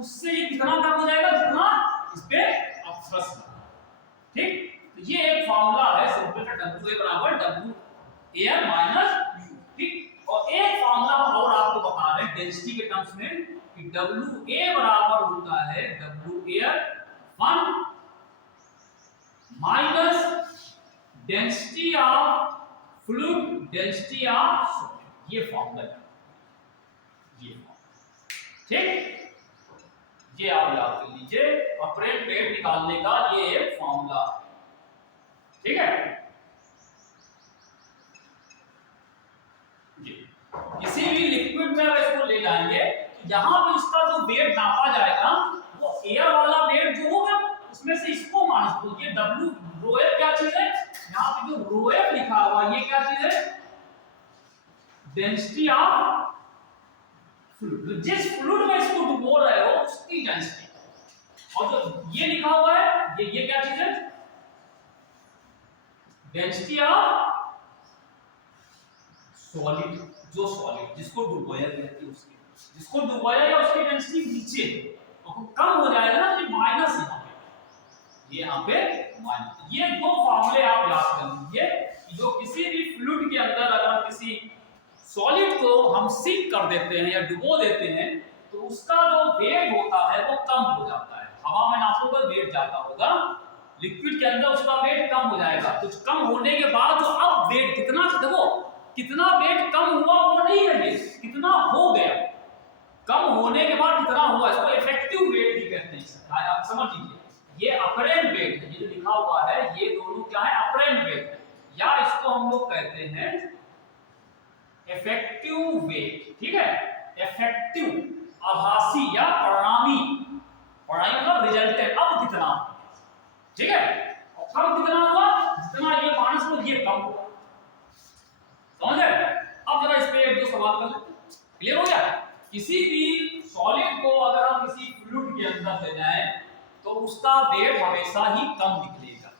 उससे ये कितना कम हो जाएगा, जितना इस पे अपथ्रस्ट। ठीक, तो ये एक फार्मूला है सिंपल सा, WA बराबर W एयर माइनस U। ठीक, और एक फार्मूला और आपको बता रहे हैं डेंसिटी के टर्म्स में कि WA बराबर होता है W air 1 minus density of fluid density of solid. ये फार्मूला है, ये फार्मूला। ठीक, ये आप याद कर लीजिए, अपरेंट वेट निकालने का ये एक फार्मूला है। ठीक है, किसी भी लिक्विड में अगर इसको ले जाएंगे तो यहां पे इसका जो वेट नापा जाएगा वो एयर वाला वेट जो होगा उसमें से इसको माइनस दो। ये W रो एफ क्या चीज है, यहां पे जो रो एफ लिखा हुआ ये क्या चीज है, डेंसिटी ऑफ फ्लूइड। जिस फ्लूइड में इसको डुबो रहे हो उसकी डेंसिटी, और जो ये लिखा हुआ है ये क्या चीज है, डेंसिटी ऑफ सॉलिड। जो सॉलिड जिसको डुबोया गया है उसकी, जिसको डुबोया गया उसकी डेंसिटी नीचे तो कम हो जाएगा ना, तो माइनस यहां पे, ये यहां पे माइनस। ये दो फार्मूले आप याद कर लीजिए, जो किसी भी फ्लूइड के अंदर अगर किसी सॉलिड को हम सिंक कर देते हैं या डुबो देते हैं तो उसका जो वेट होता है वो कम हो जाता है। हवा में नापोगे वेट ज्यादा होगा, लिक्विड के अंदर उसका वेट कम हो जाएगा। कुछ कम होने के बाद जो अब वेट कितना, देखो कितना वेट कम हुआ वो नहीं है, ये कितना हो गया, कम होने के बाद कितना हुआ, इसको इफेक्टिव वेट भी कहते हैं। आप समझ लीजिए, ये अपरेंट वेट है, ये जो लिखा हुआ है ये दोनों क्या है, अपरेंट वेट है, या इसको हम लोग कहते हैं इफेक्टिव वेट। ठीक है, इफेक्टिव आभासी या परिणामी, परिणामी मतलब रिजल्टेंट, अब कितना। ठीक है, और कब कितना हुआ, जितना ये क्लियर हो गया? किसी भी सॉलिड को अगर हम किसी फ्लूइड के अंदर ले जाएं तो उसका वेट हमेशा ही कम निकलेगा,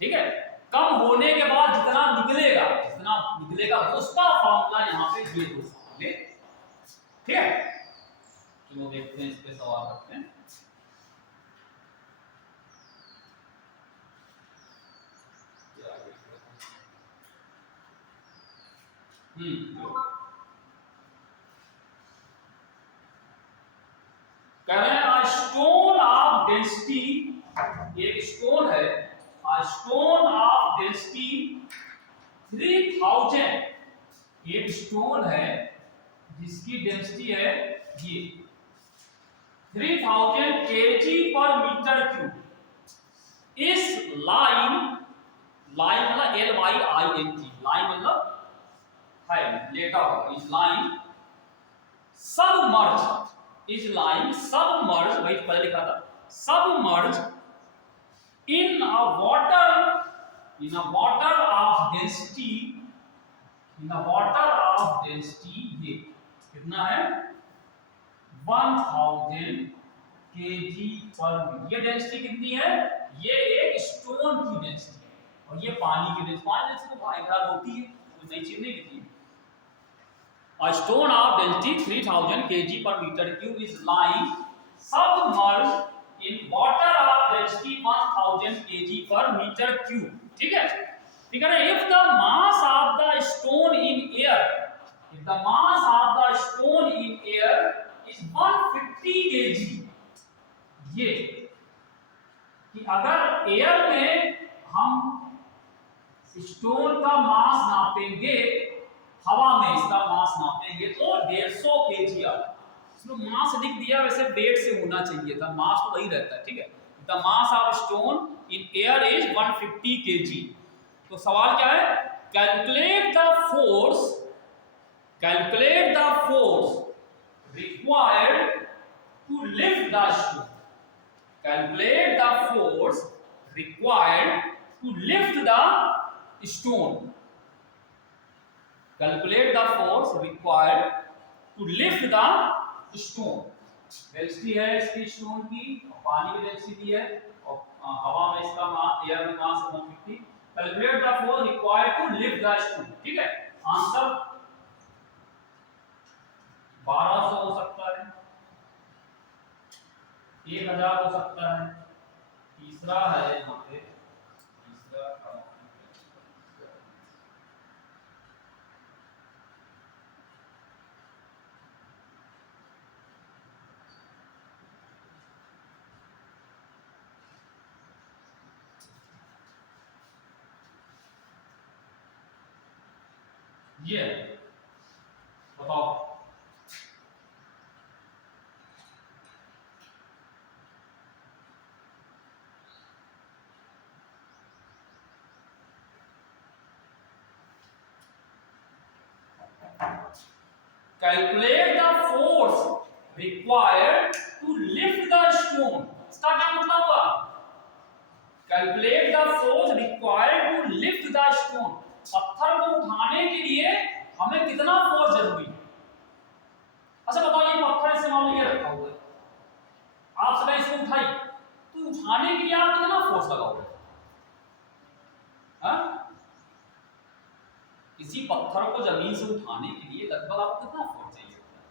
ठीक है? कम होने के बाद जितना निकलेगा उसका फॉर्मूला यहाँ पे ये दो फॉर्मूले, ठीक है? चलो देखते हैं, इस पे सवाल करते हैं। कह रहे हैं स्टोन ऑफ डेंसिटी, एक स्टोन है, स्टोन ऑफ डेंसिटी 3000, एक स्टोन है जिसकी डेंसिटी है ये 3000 kg पर मीटर क्यूब। इस लाइन मतलब LYINT, लाइन मतलब है लेटा हुआ, इस लाइन सबमर्ज, इस लाइन सबमर्ज, वही पहले लिखा था, submerge in a water of density, in a water of density, ये कितना है 1000 kg पर मीटर। ये डेंसिटी कितनी है? ये एक स्टोन की डेंसिटी है और ये पानी की डेंसिटी, पानी डेंसिटी तो इधर होती है, कोई नई चीज नहीं लिखी। A stone of density 3000 kg per meter cube is lying submerged in water of density 1000 kg per meter cube, ठीक है? ठीक है? If the mass of the stone in air, if the mass of the stone in air is 150 kg, ये कि अगर air में हम stone का मास नापेंगे, हवा में इसका मास नापेंगे तो 150 kg आता है। इसमें मास लिख दिया, वैसे वेट से होना चाहिए था, मास तो वही रहता है, ठीक है? The mass of stone in air is 150 kg। तो सवाल क्या है? Calculate the force required to lift the stone, calculate the force required to lift the stone, calculate the force required to lift the stone। Density है इसकी stone की, और पानी की डेंसिटी है, और हवा में इसका मास, एयर में mass 150। Calculate the force required to lift the stone, ठीक है? आंसर 1200 हो सकता है, 1000 हो सकता है, तीसरा है यहाँ पे, तीसरा ये बताओ। Calculate the force required to lift the stone, इसका क्या मतलब हुआ? Calculate the force required to lift the stone, पत्थर को उठाने के लिए हमें कितना फोर्स जरूरी है? अच्छा बताओ, ये पत्थर ऐसे मान लीजिए रखा हुआ है, आप सब इसको उठाई, तो उठाने के लिए आप कितना फोर्स लगाओगे? किसी पत्थर को जमीन से उठाने के लिए लगभग आपको कितना फोर्स चाहिए होता है?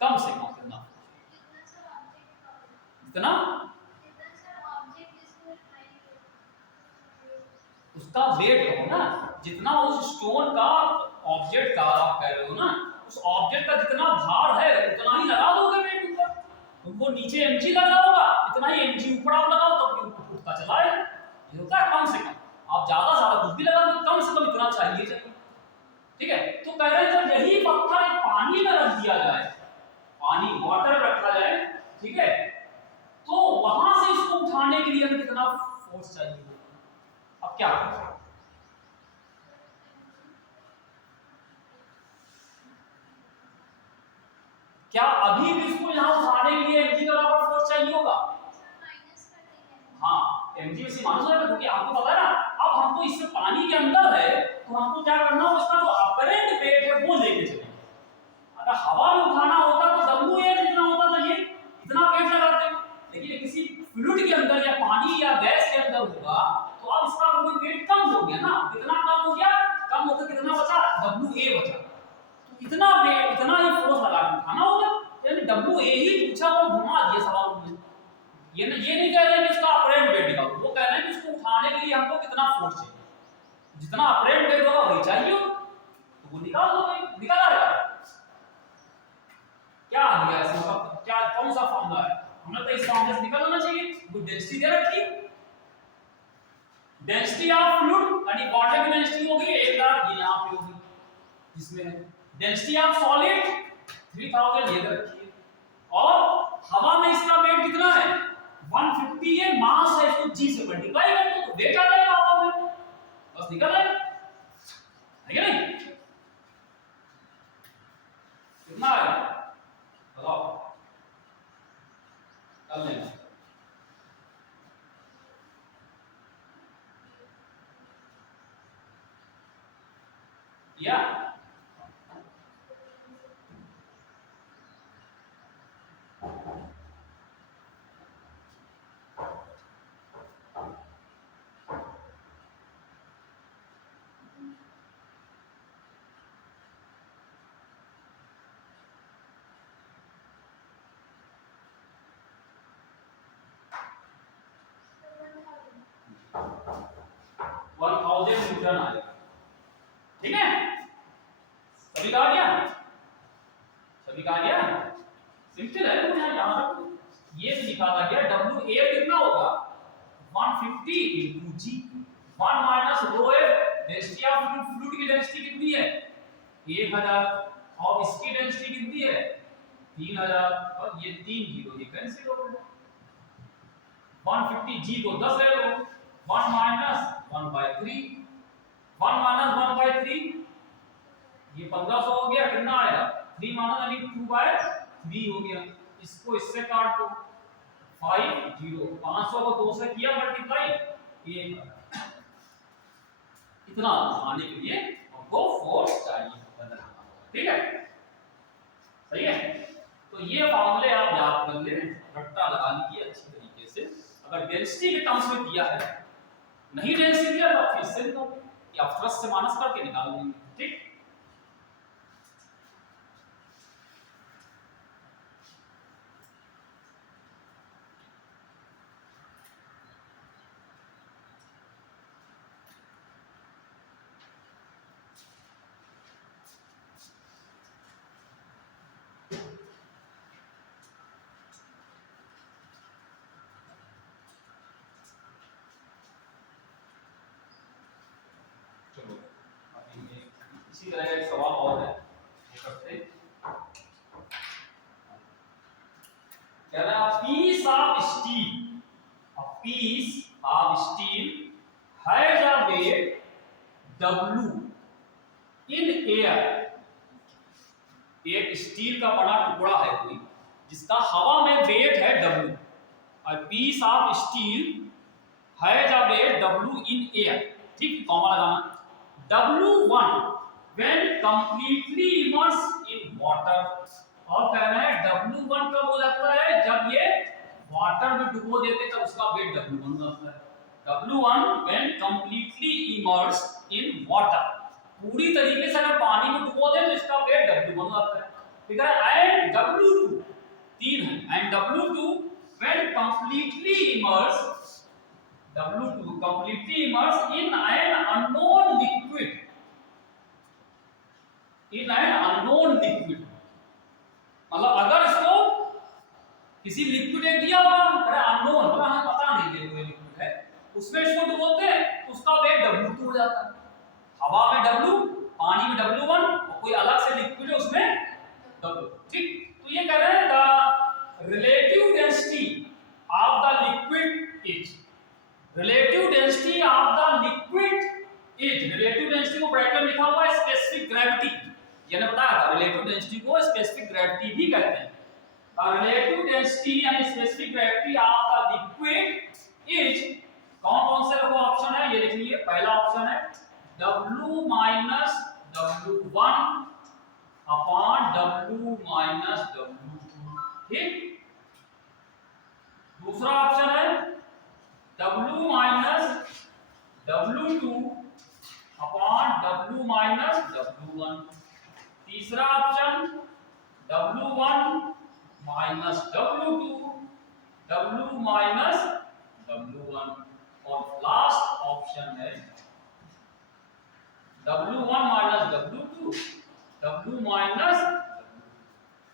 कम से कम कितना? इतना? उसका वेट कहो ना, जितना उस स्टोन का, ऑब्जेक्ट का आप कह रहे हो ना, उस ऑब्जेक्ट का जितना भार है उतना ही लगा दोगे वेट ऊपर। तुमको नीचे mg लगा होगा, इतना ही mg ऊपर आप लगाओ तब ऊपर उठता चला है। ये होता है कम से कम, आप ज्यादा कुछ भी लगा दो, कम से कम इतना चाहिए, ठीक है? तो कह रहे हैं जब यही पत्थर एक पानी में रख दिया जाए, पानी वाटर रखा जाए, ठीक है, तो वहां से इसको उठाने के लिए हमें कितना फोर्स चाहिए? अब क्या करें? क्या अभी भी इसको यहां उठाने के लिए mg का बराबर फोर्स चाहिए होगा? हाँ, mg से माइनस होगा, क्योंकि आपको पता है ना, अब हमको इससे पानी के अंदर है तो हमको क्या करना है, उसका जो अपरेंट वेट है वो लेके चलेंगे। अगर हवा में उठाना होता तो डब्ल्यू ए जितना होता तो ये इतना वेट लगाते, लेकिन ये किसी फ्लूइड के अंदर या पानी या गैस के अंदर होगा तो अब इसका वेट कम हो गया ना, कितना कम हो गया, कम होकर कितना बचा, डब्ल्यू ए बचा। तो इतना वेट, इतना ही फोर्स लगा के उठाना होगा, यानी डब्ल्यू ए ही पूछा और घुमा दिया सवाल में। ये नहीं कह रहे हैं कि इसका अपरेंट वेट निकालो, वो कह रहे हैं कि इसको उठाने के लिए हमको कितना फोर्स चाहिए, जितना अपरेंट वेट होगा वही चाहिए, तो वो निकाल दो भाई, निकाला है क्या आ गया इसका, क्या कौन सा फॉर्मूला है, हमने तो इस फॉर्मूले से निकालना चाहिए। वो डेंसिटी दे रखी, डेंसिटी ऑफ फ्लूइड यानी वाटर की डेंसिटी होगी 1000, ये यहां पे होगी, जिसमें डेंसिटी ऑफ सॉलिड 3000 ये दे रखी है, और हवा में इसका वेट कितना है 150 है, मास है, इसको g से मल्टीप्लाई कर दो तो वेट आ जाएगा हवा में, बस निकल आएगा, है क्या नहीं, कितना है बताओ, कर लेना। या 1000 न्यूटन आएगा, ठीक है, सभी का आ गया, सभी का आ गया, सिंपल है, तो यहाँ याद रखो, ये भी लिखा था क्या डब्ल्यू ए कितना होगा 150 into G, 1 minus rho F, density of fluid की डेंसिटी कितनी है 1000, और इसकी डेंसिटी कितनी है 3000, और ये 3 जीरो ये कैंसिल हो गए, 150 जी को 10 ले लो, 1 माइनस 1/3, 1 माइनस 1/3 ये 1500 हो गया, कितना आएगा 3 माइनस यानी 2/3 हो गया, इसको इससे काट दो 50, 500 को 2 से किया मल्टीप्लाई, ये इतना आने के लिए हमको फोर्स चाहिए बदलना, ठीक है, सही है। तो ये फॉर्मूले आप याद कर ले, रट्टा लगा लीजिए अच्छी तरीके से, अगर डेंसिटी के टर्म्स में दिया है, नहीं डेंसिटी दिया तो फिर से दो या प्लस से माइनस करके निकाल लेंगे, ठीक। इसी तरह का एक सवाल और है, वो करते कह रहा है piece of steel, a piece of steel has a weight W in air, एक स्टील का बड़ा टुकड़ा है कोई जिसका हवा में वेट है W, a piece of steel has a weight W in air, ठीक, कॉमा लगाना, W1 when completely immersed in water, और कह रहे हैं W1 कब हो जाता है जब ये वाटर में डुबो देते तब उसका वेट W1 होता है, W1 when completely immersed in water, पूरी तरीके से अगर पानी में डुबो दे तो इसका वेट W1 होता है, ठीक है, एंड W2 3 है, and W2 when completely immersed, W2 completely immersed in an unknown liquid, in an unknown liquid, मतलब अगर इसको किसी लिक्विड एक दिया हुआ है अननोन, मतलब हमें पता नहीं है कोई लिक्विड है, उसमें इसको डुबोते हैं तो उसका वेट W2 हो जाता है, हवा में W, पानी में W1, और कोई अलग से लिक्विड है उसमें W, ठीक। तो ये कह रहे हैं the relative density of the liquid is, relative density of the liquid is, relative density को ब्रैकेट में लिखा हुआ है स्पेसिफिक ग्रेविटी, मैंने बताया था रिलेटिव डेंसिटी को स्पेसिफिक ग्रेविटी भी कहते हैं, रिलेटिव डेंसिटी यानी specific gravity of the liquid is, कौन से देखो ऑप्शन है ये लिख लीजिए, पहला ऑप्शन है W minus W1 upon W minus W2, ठीक। दूसरा ऑप्शन है W minus W2 upon W minus W1। तीसरा option W1 minus W2 W minus W1। और लास्ट ऑप्शन है W1 minus W2 W minus W।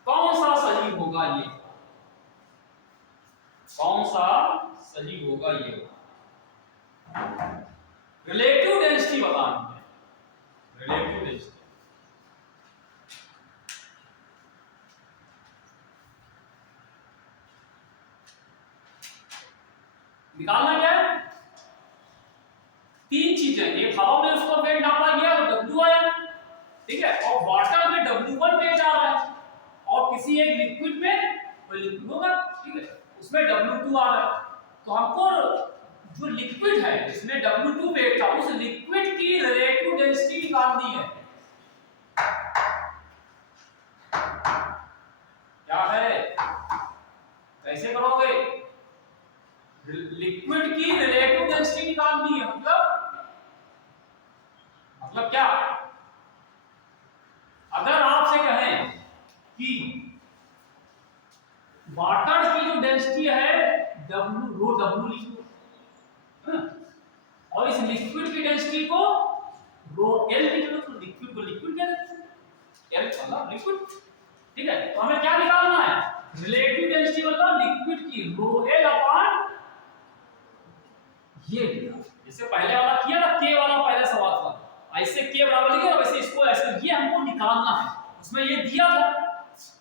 कौन सा सही होगा ये? कौन सा सही होगा ये? रिलेटिव डेंसिटी बतानी है, रिलेटिव डेंसिटी। निकालना क्या है? तीन चीजें, एक हवा में उसका वेट नापा गया तो W आया, ठीक है, और वाटर में W1 वेट आ रहा है, और किसी एक लिक्विड में, कोई लिक्विड होगा, ठीक है, उसमें W2 आ रहा है। तो हमको जो लिक्विड है जिसमें W2 वेट था उस लिक्विड की रिलेटिव डेंसिटी निकालनी है। क्या है, कैसे करोगे? लिक्विड की रिलेटिव डेंसिटी निकालनी है। मतलब क्या? अगर आपसे कहें कि वाटर की जो डेंसिटी है रो W लिखो, और इस लिक्विड की डेंसिटी को रो L लिख लो, तो लिक्विड को लिक्विड कह देते हैं, L मतलब लिक्विड, ठीक है। तो हमें क्या निकालना है? रिलेटिव डेंसिटी मतलब लिक्विड की रो L अपॉन ये, जैसे पहले वाला किया ना, K वाला पहले सवाल था, ऐसे K बराबर लिखा, वैसे इसको ऐसे, ये हमको निकालना है। उसमें ये दिया था,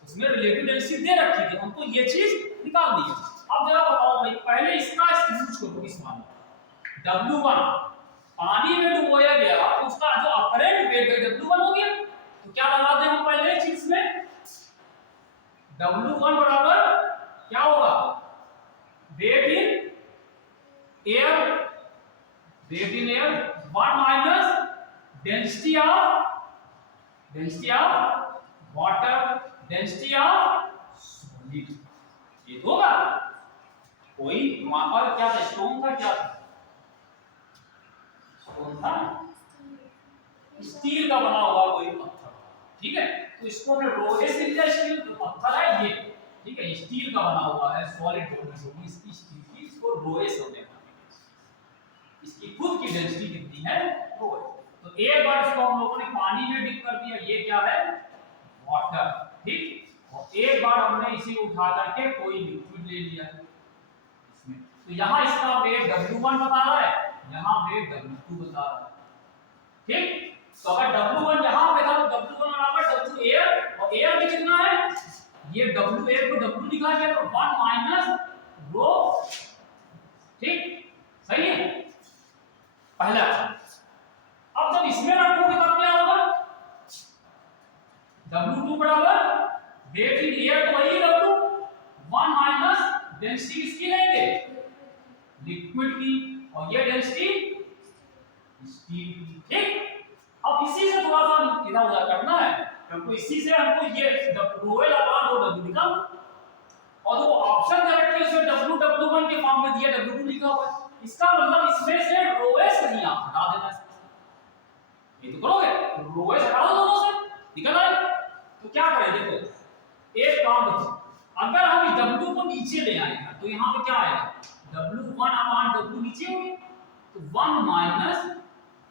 उसमें रिलेटिव डेंसिटी दे रखी थी, हमको ये चीज निकालनी है। अब जरा बताओ भाई, पहले इसका यूज करो इस मान W1 पानी में डुबोया गया तो उसका जो अपरेंट वेट है W1 हो गया, तो क्या लगा दें हम पहले चीज में? W1 बराबर क्या होगा? Weight in air, weight in air 1 minus density of water, density of solid, ये होगा। कोई वहां पर क्या था, स्टोन का क्या था, स्टोन था, स्टील का बना हुआ कोई पत्थर, ठीक है। तो इसको हमने रोहे से लिया, स्टील तो पत्थर है ये, ठीक है, स्टील का बना हुआ है, सॉलिड बॉडी होगी इसकी स्टील की, इसको रोहे से होने इसकी खुद की डेंसिटी कितनी है, रोहे। तो एक बार इसको हम लोगों ने पानी में डिप कर दिया, ये क्या है, वाटर, ठीक। और एक बार हमने इसे उठा करके कोई लिक्विड ले लिया इसमें, तो यहाँ इसका वेट W1 बता रहा है, यहाँ वेट W2 बता रहा है, ठीक। तो अगर W1 यहाँ पे था तो W1 बराबर W एयर, और एयर भी कितना है, ये W एयर को W लिखा गया तो 1 माइनस रो, ठीक, सही है पहला। अब जब इसमें रखोगे तब क्या होगा? W2 बराबर वेट इन एयर तो वही W, 1 माइनस डेंसिटी किसकी लेंगे, लिक्विड की, और ये डेंसिटी स्टील की, ठीक। अब इसी से थोड़ा सा इधर उधर करना है, हमको इसी से हमको ये रोएल अपॉन रो W निकाल, और वो ऑप्शन डायरेक्टली उसमें W1 के फॉर्म में दिया, W2 लिखा हुआ है, इसका मतलब इसमें से रोएस नहीं आप हटा देना, ये तो करोगे, रोएस हटा दो दोनों से, निकल आएगा। तो क्या करें, देखो एक काम देखो, अगर हम W को नीचे ले आएगा तो यहाँ पे क्या आएगा, W1 अपॉन W नीचे हो गया, तो 1 माइनस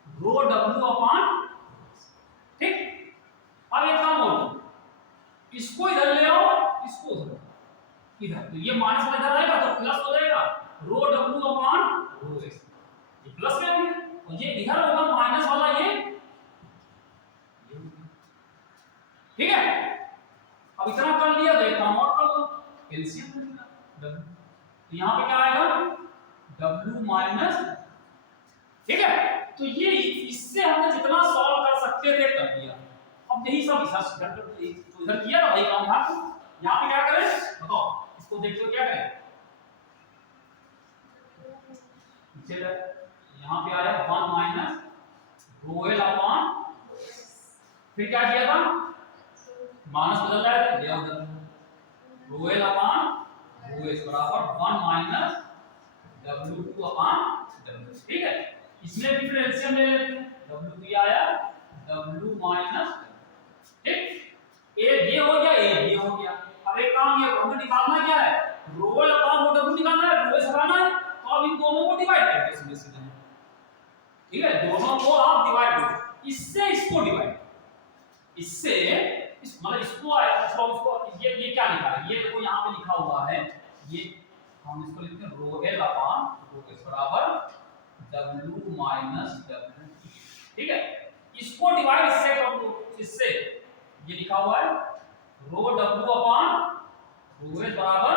रो W अपॉन, ठीक। अब एक काम करो, इसको इधर ले आओ, इसको इधर, तो ये माइनस वाला इधर आएगा तो प्लस हो जाएगा, रो W अपॉन रो S, ये प्लस में होगा, और ये इधर होगा माइनस वाला, ये ठीक है। अब इतना कर लिया तो एक काम और कर लो, एलसीएम कर लिया W, तो यहाँ पे क्या आएगा, W माइनस, ठीक है। तो ये इससे हमने जितना सॉल्व कर सकते थे कर दिया। अब यही सब इधर किया ना, वही काम था। यहाँ पे क्या करें बताओ, इसको देखो क्या करें, यहाँ पे आया 1 माइनस रो L अपॉन, फिर क्या किया था, माइनस बदल जाएगा, ये बदल रो एल अपॉन रो एस बराबर 1 माइनस W2 अपॉन W। ठीक है, इसमें भी फिर एलसीएम ले लेते हैं, W2 आया W माइनस, ठीक, ये हो गया, ये हो गया। अब एक काम ये हमें निकालना क्या है, रो एल अपॉन रो W निकालना है, रो एस हटाना है, तो अब इन दोनों को डिवाइड करते हैं सीधे सीधे। ठीक है, दोनों को आप डिवाइड करो, इससे इसको डिवाइड, इससे इस मतलब इसको आया उसको, ये क्या लिखा है, ये देखो यहाँ पे लिखा हुआ है, ये हम इसको लिखते हैं रो एल अपॉन रो एस बराबर W माइनस W। ठीक है, इसको डिवाइड इससे कर दो, इससे ये लिखा हुआ है रो W अपॉन रो एस बराबर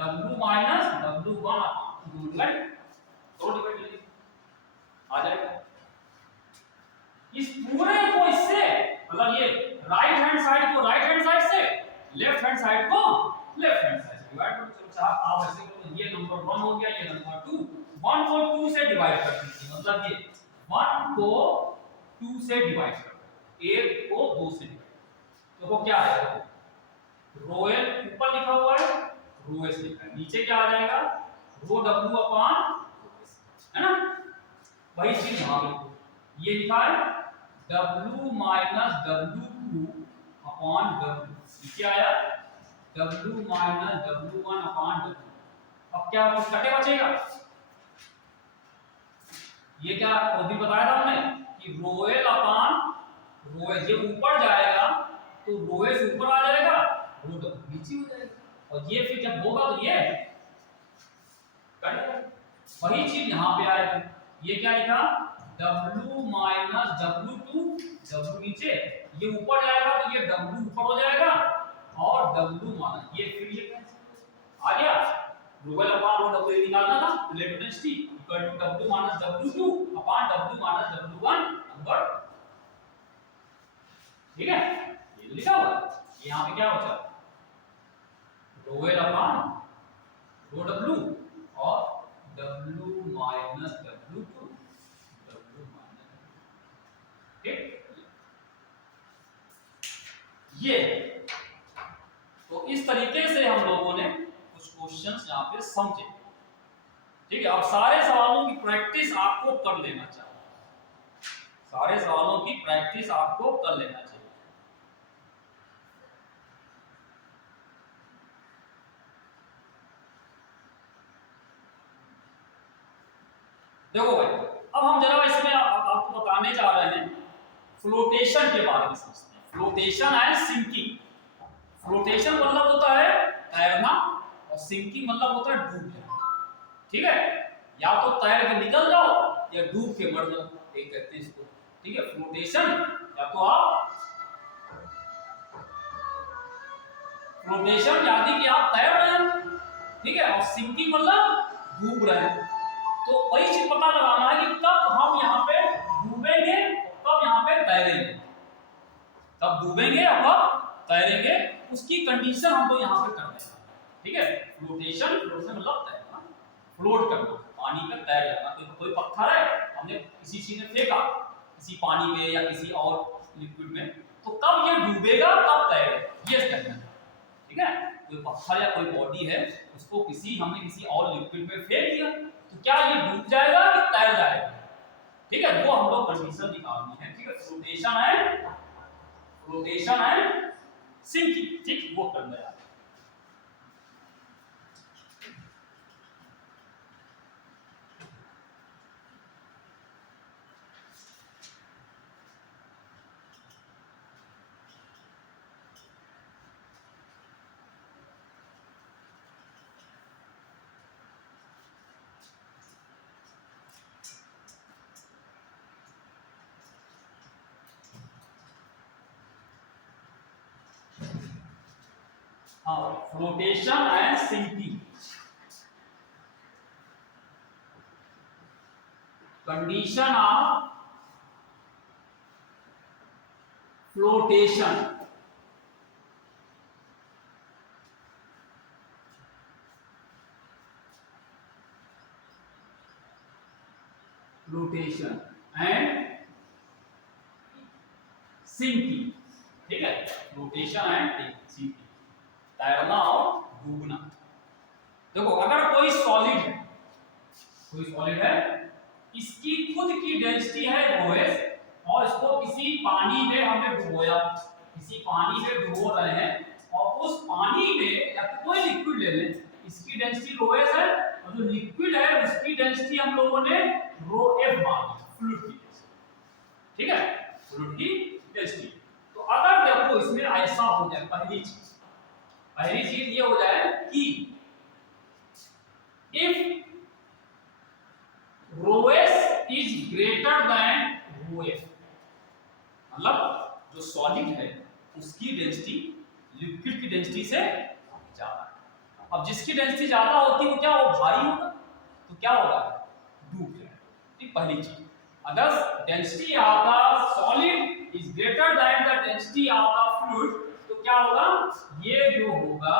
W माइनस W1 अपॉन दो डिवाइड आ जाएगा। इस पूरे को इससे मतलब ये राइट हैंड साइड को राइट हैंड साइड से, लेफ्ट हैंड साइड को लेफ्ट हैंड साइड से डिवाइड करो। चलो चाहे आप ऐसे करो, ये नंबर 1 हो गया, ये नंबर 2, 1 को 2 से डिवाइड कर दीजिए, मतलब ये 1 को 2 से डिवाइड कर दो, 1 को 2 से डिवाइड। देखो क्या आएगा, रो एल ऊपर लिखा हुआ है, रो एस लिखा है, नीचे क्या आ जाएगा रो W अपॉन रो एस, है ना। वही चीज यहां पे ये लिखा है W minus W2 upon W, क्या आया W minus W1 upon W। अब क्या कुछ कटे बचेगा, ये क्या वो भी बताया था हमने कि रो एल अपॉन रो एस, ये ऊपर जाएगा तो रो एस ऊपर आ जाएगा, रो W नीचे हो जाएगा, और ये फिर जब होगा तो ये कटेगा। वही चीज यहां पे आएगा, ये क्या लिखा W माइनस W2, W नीचे, ये ऊपर जाएगा तो ये W ऊपर हो जाएगा और W माइनस, ये फिर ये कैंसिल आ गया, rho L upon rho W निकालना था, relative density equal to W minus W2 upon W minus W1 number. ठीक है, ये लिखा हुआ है, यहां पे क्या बचा रो एल अपॉन रो W और W minus W2, W minus, ठीक, ये। तो इस तरीके से हम लोगों ने कुछ क्वेश्चंस यहाँ पे समझे। ठीक है, अब सारे सवालों की प्रैक्टिस आपको कर लेना चाहिए, सारे सवालों की प्रैक्टिस आपको कर लेना चाहिए। देखो भाई, अब हम जरा इसमें आपको बताने जा रहे हैं फ्लोटेशन के बारे में समझते हैं, फ्लोटेशन एंड सिंकिंग। फ्लोटेशन मतलब होता है तैरना और सिंकिंग मतलब होता है डूब जाना। ठीक है, या तो तैर के निकल जाओ या डूब के मर जाओ, एक कहते हैं इसको। ठीक है, फ्लोटेशन या तो आप फ्लोटेशन यानी कि आप तैर रहे हैं, ठीक है, और सिंकिंग मतलब डूब रहे हैं। तो वही चीज पता लगाना है कि कब हम यहाँ पे डूबेंगे कब यहाँ पे तैरेंगे, कब डूबेंगे और कब तैरेंगे, उसकी कंडीशन हम तो यहाँ पे कर रहे हैं। ठीक है, फ्लोटेशन, फ्लोटेशन मतलब तैरना, फ्लोट करना, पानी में तैर जाना। तो कोई पत्थर है हमने किसी चीज में फेंका, किसी पानी में या किसी और लिक्विड में, तो कब ये डूबेगा कब तैरेगा, ये करना है। ठीक है, कोई पत्थर या कोई बॉडी है उसको हमने किसी और लिक्विड में फेंक दिया, तो क्या ये डूब जाएगा कि तैर जाएगा। ठीक है, वो हम लोग कंडीशन निकालनी है। ठीक है, फ्लोटेशन एंड सिंकिंग, ठीक, वो करना है। हाँ, flotation and sinking, condition of flotation. Flotation and sinking. ठीक है, रोटेशन एंड सीपी, तैरना और डूबना। देखो अगर कोई सॉलिड है, इसकी खुद की डेंसिटी है OH, और इसको किसी पानी में हमने डुबोया, किसी पानी में डुबो रहे हैं, और उस पानी में या कोई लिक्विड ले लें, इसकी डेंसिटी ρh है, और जो लिक्विड है उसकी डेंसिटी हम लोगों ने ρf मानी, फ्लूइड की डेंसिटी, ठीक है, फ्लूइड की डेंसिटी। तो अगर देखो इसमें ऐसा हो जाए, पहली चीज ये हो जाए कि if ρh is greater than ρf, मतलब जो सॉलिड है उसकी डेंसिटी लिक्विड की डेंसिटी से ज्यादा है। अब जिसकी डेंसिटी ज्यादा होती है वो क्या, वो भारी होगा, तो क्या होगा, डूब जाएगा। ठीक, पहली चीज, अगर density of the solid is greater than the density of the fluid, तो क्या होगा, ये जो होगा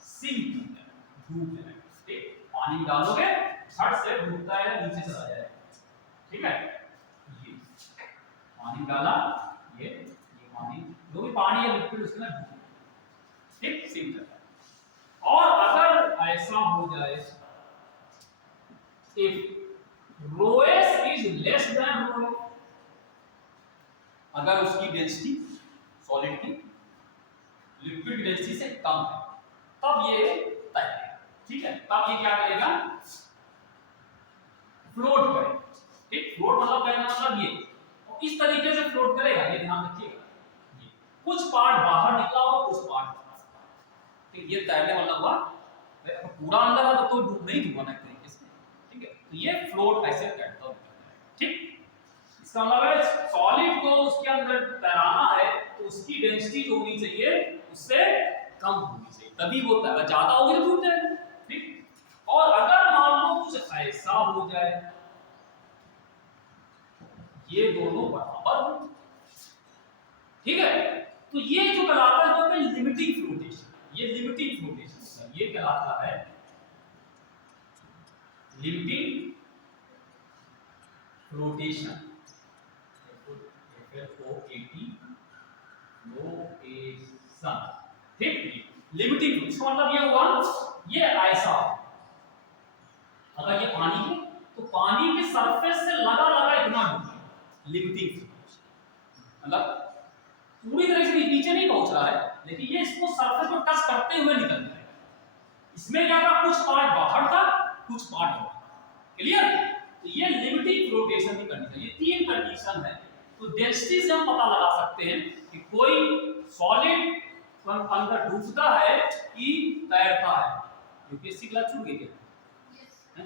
सिंक डूब जाएगा। ठीक, पानी डालोगे झट से डूबता है, नीचे चला जाएगा। ठीक है, ये पानी डाला, ये पानी, जो भी पानी है लिक्विड उसके अंदर डूब, ठीक, सिंक करता है। और अगर ऐसा हो जाए, if ρh is less than ρf, अगर उसकी डेंसिटी सॉलिड की लिक्विड की डेंसिटी से कम है, तब ये तैरेगा। ठीक है, तब ये क्या करेगा, फ्लोट करेगा। ठीक, फ्लोट मतलब कहना मतलब ये, और इस तरीके से फ्लोट करेगा, ये ध्यान रखिएगा, ये कुछ पार्ट बाहर निकला होगा, कुछ पार्ट बाहर। ठीक, ये तैरने वाला हुआ, पूरा अंदर है तो डूब नहीं डूबना एक तरीके से। ठीक है, तो ये फ्लोट ऐसे करता है। ठीक, इसका मतलब है सॉलिड को उसके अंदर तैराना है तो उसकी डेंसिटी जो होनी चाहिए उससे कम होनी चाहिए, तभी वो तैरा, ज्यादा होगी तो डूब जाएगा। ठीक, और अगर मान लो कुछ ऐसा हो जाए, ये दोनों बराबर हो, ठीक है, तो ये जो कहलाता है वो लिमिटिंग फ्लोटेशन, ये लिमिटिंग फ्लोटेशन है, ये कहलाता है लिमिटिंग फ्लोटेशन, ठीक, लिमिटिंग, इसका मतलब ये हुआ, ये ऐसा, अगर ये पानी है तो पानी के सरफेस से लगा इतना डूबेगा, लिमिटिंग मतलब पूरी तरह से नीचे नहीं पहुंच रहा है, लेकिन ये इसको सरफेस को टच करते हुए निकल जाएगा। इसमें क्या था, कुछ पार्ट बाहर था, कुछ पार्ट अंदर था। क्लियर, तो ये लिमिटिंग फ्लोटेशन की कंडीशन, ये तीन कंडीशन है। तो डेंसिटी से हम पता लगा सकते हैं कि कोई सॉलिड अंदर डूबता है कि तैरता है। यूपीएससी क्लास छूट गई क्या?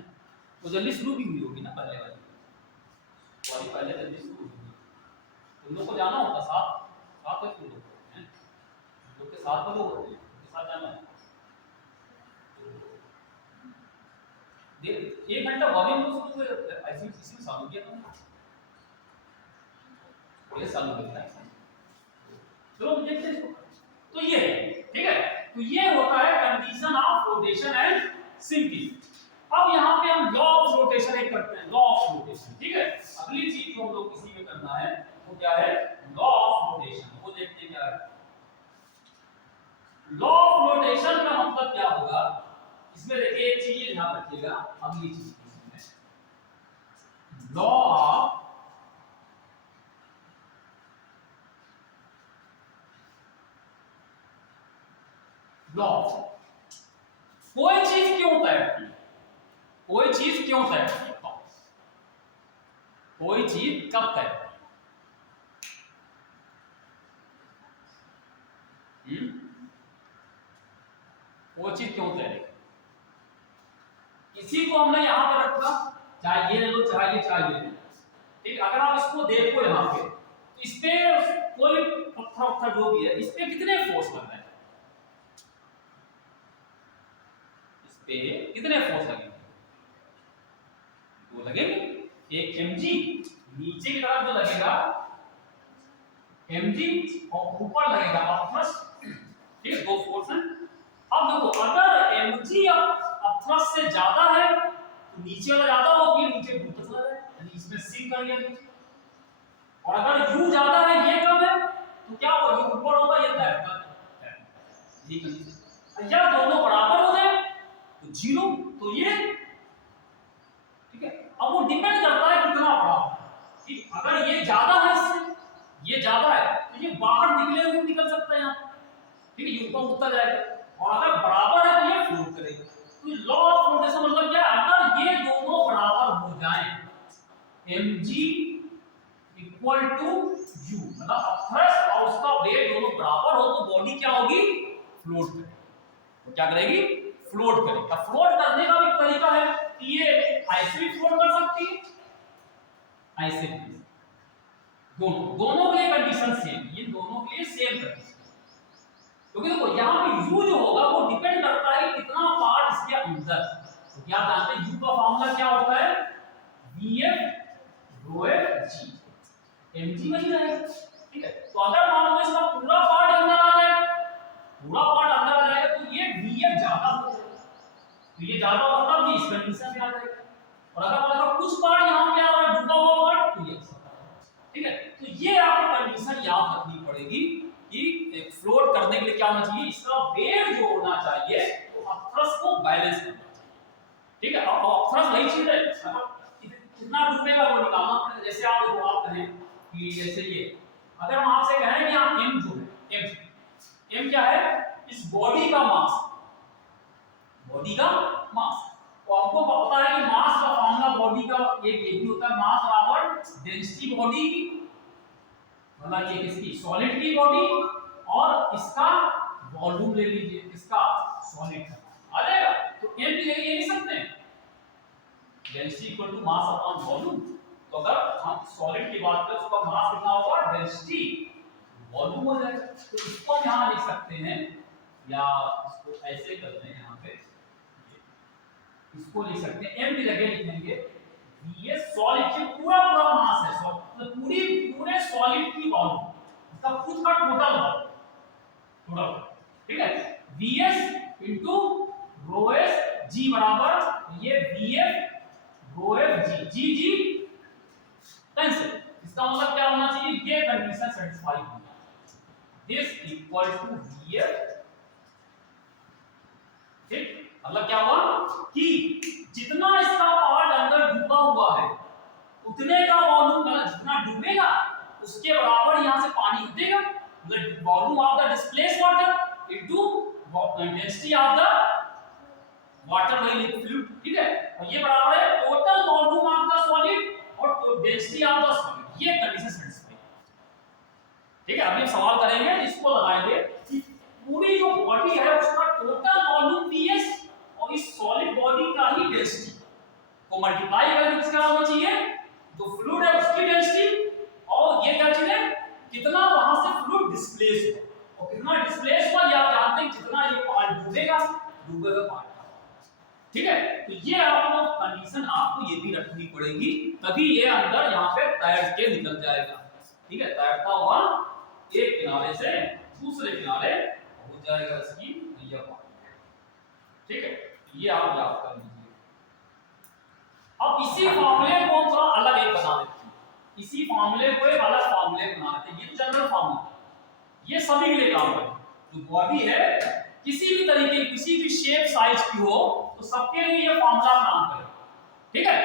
तो जल्दी शुरू भी हुई होगी ना, पहले वाली पहले जल्दी शुरू हुई, तुम लोग को जाना होगा साथ में, तुम लोग हैं, लोग के साथ में लोग होते हैं, उनके साथ जाना है। देख 1 घंटा वॉल्यूम को ऐसे इसी में चालू किया था, ये चालू किया था। चलो देखते हैं इसको। तो ये ठीक है, तो ये होता है condition of rotation and sinking. अब यहाँ पे हम लॉ ऑफ रोटेशन एक करते हैं, लॉ ऑफ रोटेशन। ठीक है, अगली चीज जो हम लोग किसी में करना है वो क्या है, लॉ ऑफ रोटेशन। वो देखते हैं क्या है लॉ ऑफ रोटेशन का मतलब क्या होगा। इसमें देखिए एक चीज ध्यान रखिएगा, अगली चीज लॉ ऑफ कोई चीज क्यों तैरती है, कोई चीज क्यों तैरती है, कोई चीज कब तैरती है, कोई चीज क्यों तैरेगी। इसी को हमने यहां पर रखा, चाहे ये ले लो चाहे ये ले लो। ठीक, अगर आप इसको देखो यहाँ पे, तो इस पे कोई पत्थर जो भी है, इस पे कितने फोर्स लग रहे हैं, इस पे कितने फोर्स लगेंगे, वो लगेंगे एक mg, नीचे की तरफ जो लगेगा mg और ऊपर लगेगा अपथ्रस। ठीक, दो फोर्स हैं। अब देखो अगर mg अपथ्रस से ज्यादा है तो नीचे वाला ज्यादा होगी, नीचे ऊपर चला जाएगा, यानी इसमें सिंक कर गया नीचे। और अगर u ज्यादा है, ये कम है, तो क्या होगा, ये ऊपर होगा ये तैरता है, ठीक है। या दोनों बराबर हो जाए तो 0, तो ये ठीक है। अब वो डिपेंड करता है कितना बड़ा, ठीक। अगर ये ज्यादा है इससे, ये ज्यादा है तो ये बाहर निकले हुए निकल सकता है यहाँ, ठीक है, ये ऊपर उठता जाएगा। और अगर बराबर है तो ये फ्लोट करेगा। तो लॉ ऑफ फ्लोटेशन मतलब क्या है, अगर ये दोनों बराबर हो जाएं, mg इक्वल टू u, मतलब थ्रस्ट और उसका वेट दोनों बराबर हो तो बॉडी क्या होगी, फ्लोट करेगी। तो क्या करेगी, फ्लोट करेगी। अब फ्लोट करने का भी तरीका है कि ये ऐसे भी फ्लोट कर सकती है, ऐसे भी, दोनों के लिए कंडीशन सेम, ये दोनों के लिए सेम कंडीशन। क्योंकि देखो यहाँ पे u जो होगा वो डिपेंड करता है कितना पार्ट इसके अंदर। तो क्या जानते हैं u का फार्मूला क्या होता है, Vf rho f g, mg वही रहेगा, ठीक है। तो अगर मान लो इसका पूरा पार्ट अंदर आ जाए, पूरा पार्ट अंदर आ जाएगा तो ये Vf ज्यादा हो जाएगा, तो ये ज्यादा होगा तब ये इस कंडीशन में आ जाएगा। और अगर मान लो कुछ पार्ट यहाँ पे आ रहा है डूबा हुआ पार्ट तो ये, ठीक है। तो ये आपको कंडीशन याद रखनी पड़ेगी कि एक फ्लोट करने के लिए क्या होना चाहिए, इसका वेट जो होना चाहिए तो अपथ्रस्ट को बैलेंस करना चाहिए, ठीक है। अब अपथ्रस्ट वही चीज है, कितना डूबेगा वो निकालना पड़ेगा। जैसे आप देखो, आप कहें कि जैसे ये, अगर हम आपसे कहें कि आप m जो है, m क्या है, इस बॉडी का मास, बॉडी का मास, तो आपको पता है कि मास का फॉर्मूला बॉडी का एक ये भी होता है, मास बराबर डेंसिटी बॉडी की, मतलब ये किसकी, सॉलिड की बॉडी, और इसका वॉल्यूम ले लीजिए, इसका सॉलिड का आ जाएगा। तो m की जगह ये लिख सकते हैं density equal to mass upon volume. तो अगर हम सॉलिड की बात करें उसका मास कितना होगा, डेंसिटी वॉल्यूम हो जाएगा। तो इसको हम यहां लिख सकते हैं, या इसको ऐसे करते हैं, यहां पे इसको लिख सकते हैं, m की जगह लिखेंगे ये सॉलिड की पूरा मास है, तो पूरे सॉलिड की वॉल्यूम, इसका खुद का टोटल, ठीक है। Vs into rho s g बराबर ये Vf rho f g, g cancel. इसका मतलब क्या होना चाहिए, ये कंडीशन सेटिस्फाई होना चाहिए, दिस इक्वल टू Vf, ठीक। मतलब क्या हुआ कि जितना इसका पार्ट अंदर डूबा हुआ है उतने का वॉल्यूम, मतलब जितना डूबेगा उसके बराबर यहां से पानी हटेगा, मतलब volume of the displace water into density of the water वही लिक्विड, ठीक है। और ये बराबर है total volume of the solid और डेंसिटी ऑफ द सॉलिड, ये कंडीशन सेटिस्फाई, ठीक है। अभी सवाल करेंगे, इसको लगाएंगे कि पूरी जो बॉडी है उसका टोटल वॉल्यूम Ps और इस सॉलिड बॉडी का ही डेंसिटी को मल्टीप्लाई करके किसका होना चाहिए, जो फ्लूइड है उसकी डेंसिटी, और ये क्या चीज है, कितना वहां से फ्लूइड डिस्प्लेस हुआ, और कितना डिस्प्लेस हुआ ये आप जानते हैं, जितना ये पार्ट डूबेगा पार्ट, ठीक है। तो ये आपको कंडीशन आपको ये भी रखनी पड़ेगी, तभी ये अंदर यहाँ पे तैर के निकल जाएगा, ठीक है। तैरता हुआ एक किनारे से दूसरे किनारे पहुंच जाएगा इसकी नैया पानी, ठीक है। ये आप याद कर लीजिए। अब इसी फार्मूले को हम थोड़ा अलग एक बना देते हैं, इसी फार्मूले को एक अलग फार्मूले बना देते हैं। ये जनरल फार्मूला, ये सभी के लिए काम करेगा। जो बॉडी है किसी भी तरीके, किसी भी शेप साइज की हो तो सबके लिए ये फार्मूला काम करेगा, ठीक है।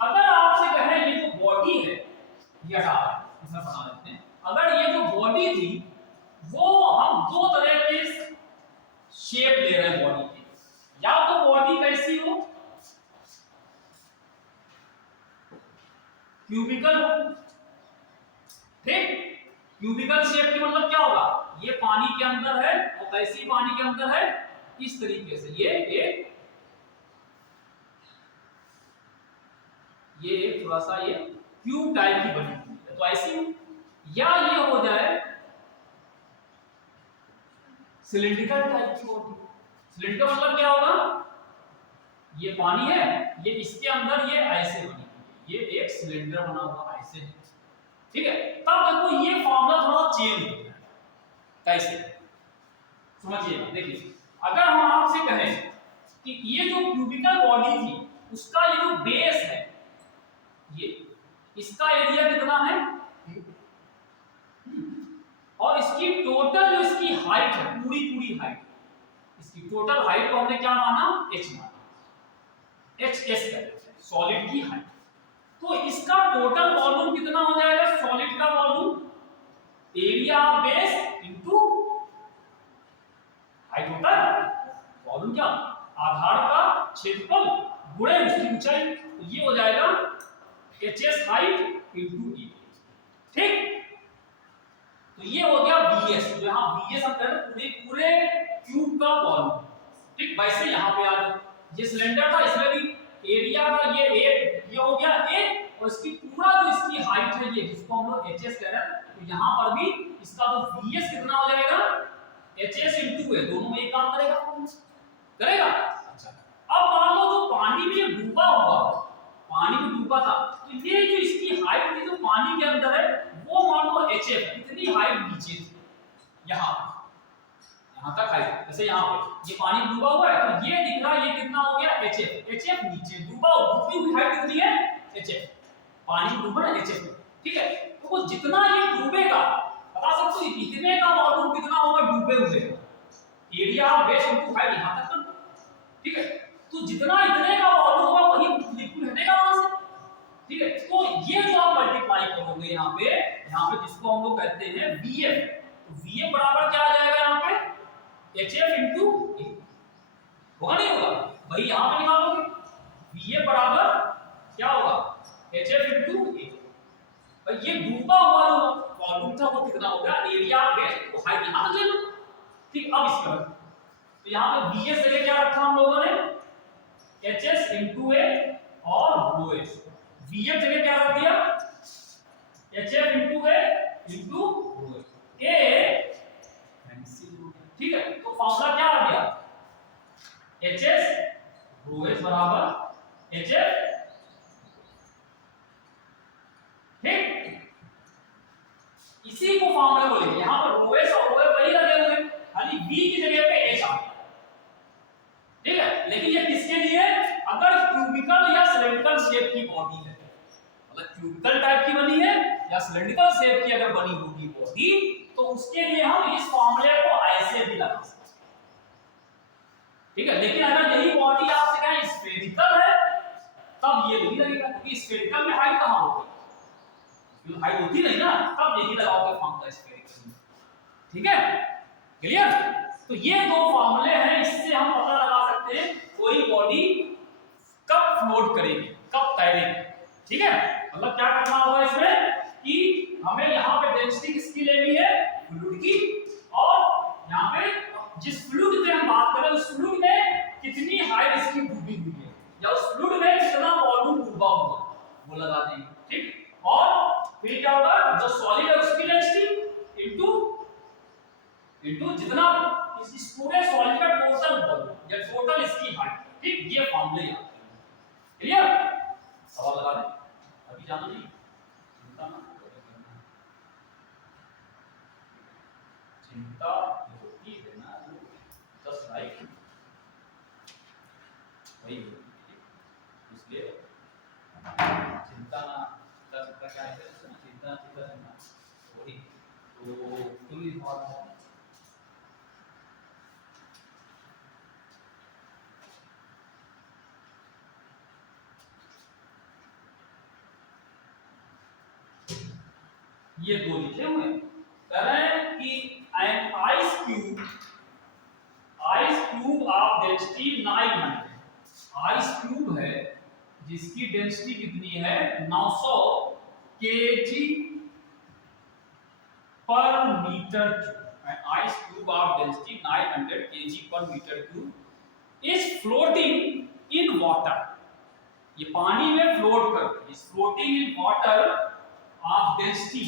अगर आपसे कहें ये जो बॉडी है, ये हटा इसमें बना देते हैं, अगर ये जो बॉडी थी वो हम दो तरह के शेप ले रहे हैं बॉडी के, या तो बॉडी कैसी हो, क्यूबिकल हो, ठीक। क्यूबिकल शेप की मतलब क्या होगा, ये पानी के अंदर है और कैसी पानी के अंदर है, इस तरीके से ये एक थोड़ा सा ये क्यूब टाइप की बनी हुई है, तो ऐसी, या ये हो जाए सिलिंड्रिकल टाइप की बॉडी। सिलिंड्रिकल मतलब क्या होगा, ये पानी है, ये इसके अंदर ये ऐसे बनी हुई है, ये एक सिलेंडर बना हुआ ऐसे, ठीक है। तब देखो ये फार्मूला थोड़ा चेंज हो गया, कैसे समझिएगा, देखिए। अगर हम आपसे कहें कि ये जो क्यूबिकल बॉडी थी उसका ये जो बेस है, ये इसका एरिया कितना है, और इसकी टोटल जो इसकी हाइट है, पूरी पूरी हाइट, इसकी टोटल हाइट को हमने क्या माना, h माना, hs कहते हैं सॉलिड की हाइट। तो इसका टोटल वॉल्यूम कितना हो जाएगा, सॉलिड का volume area of base into height होता है वॉल्यूम, क्या आधार का क्षेत्रफल गुणे उसकी ऊंचाई, तो ये हो जाएगा hs हाइट इनटू e। ठीक, तो ये हो गया Vs, जो यहाँ Vs हम कह रहे हैं पूरे क्यूब का वॉल्यूम। ठीक, वैसे यहाँ पे आ जाओ, ये सिलेंडर था इसमें भी एरिया का ये हो गया a, और इसकी पूरा जो इसकी हाइट है ये जिसको हम लोग hs कह रहे हैं, तो यहाँ पर भी इसका जो Vs कितना हो जाएगा, hs इनटू a, दोनों में एक काम करेगा। अच्छा, अब मान लो जो पानी में डूबा हुआ, पानी में डूबा था, तो ये जो इसकी हाइट थी जो पानी के अंदर है वो मान लो hf, इतनी हाइट नीचे थी, यहाँ तक हाइट, जैसे यहाँ पे ये पानी डूबा हुआ है तो ये दिख रहा है, ये कितना हो गया hf नीचे, डूबी हुई हाइट कितनी है hf, पानी डूबा है hf, ठीक है। तो वो जितना ये डूबेगा, बता सकते हो इतने का वॉल्यूम कितना होगा डूबे हुए, area of base into height, यहाँ तक, ठीक है। तो जितना इतने का वॉल्यूम होगा वही लिक्विड हटेगा वहां से, ठीक है। तो ये जो आप मल्टीप्लाई करोगे यहाँ पे जिसको हम लोग कहते हैं Vf, तो Vf बराबर क्या आ जाएगा यहाँ पे, hf इनटू a, होगा नहीं होगा, वही यहाँ पे निकालोगे, Vf बराबर क्या होगा, hf इनटू a। भाई ये डूबा हुआ जो वॉल्यूम था वो कितना होगा, एरिया बेस, तो हाइट यहाँ तक ले लो, ठीक। अब इसका तो यहाँ पे Vs जगह क्या रखा हम लोगों ने, hs इनटू a और rho s, Vf जगह क्या रख दिया, hf into a into rho s, a ठीक है। तो फॉर्मूला क्या आ गया, hs rho s बराबर hf, ठीक। इसी को फॉर्मूला को लेंगे, यहां पर rho s और rho f वही लगे हुए, खाली v की जगह पे h आ गया, ठीक है। लेकिन ये किसके लिए, अगर क्यूबिकल या सिलेंड्रिकल शेप की बॉडी है, मतलब क्यूबिकल टाइप की बनी है या सिलेंड्रिकल शेप की अगर बनी होगी बॉडी, तो उसके लिए हम इस फॉर्मूले को ऐसे भी लगा सकते हैं, ठीक है। लेकिन अगर यही बॉडी आपसे कहें स्फेरिकल है, तब ये नहीं लगेगा, क्योंकि स्फेरिकल में हाइट कहां होगी, हाइट होती नहीं ना, तब यही लगाओगे फॉर्मूला स्फेरिकल, ठीक है, क्लियर। तो ये दो फॉर्मूले हैं, इससे हम पता लगा सकते हैं कोई बॉडी कब फ्लोट करेगी, कब तैरेगी, ठीक है। मतलब क्या करना होगा इसमें कि हमें यहाँ पे डेंसिटी किसकी लेनी है, फ्लूइड की, और यहाँ पे जिस फ्लूइड की हम बात कर रहे हैं उस फ्लूइड में कितनी हाइट इसकी डूबी हुई है, या उस फ्लूइड में कितना वॉल्यूम डूबा हुआ है वो लगा देंगे, ठीक। और फिर क्या होगा, जो सॉलिड है उसकी डेंसिटी इनटू जितना इस पूरे सॉलिड का टोटल वॉल्यूम या टोटल इसकी हाइट, ठीक। ये फॉर्मूले याद करेंगे, क्लियर। सवाल लगा दें, अभी जाना नहीं, चिंता ना चिंता होती है ना, जस्ट लाइक वही, इसलिए चिंता ना, चिंता क्या है, चिंता वही, तो तुम इस बात ये दो लिखे हुए कह रहे हैं कि an ice cube of density 900, ice cube है जिसकी डेंसिटी कितनी है 900 kg per metre cube, ice cube of density 900 kg per metre cube is floating in water, ये पानी में फ्लोट कर, is floating in water of density,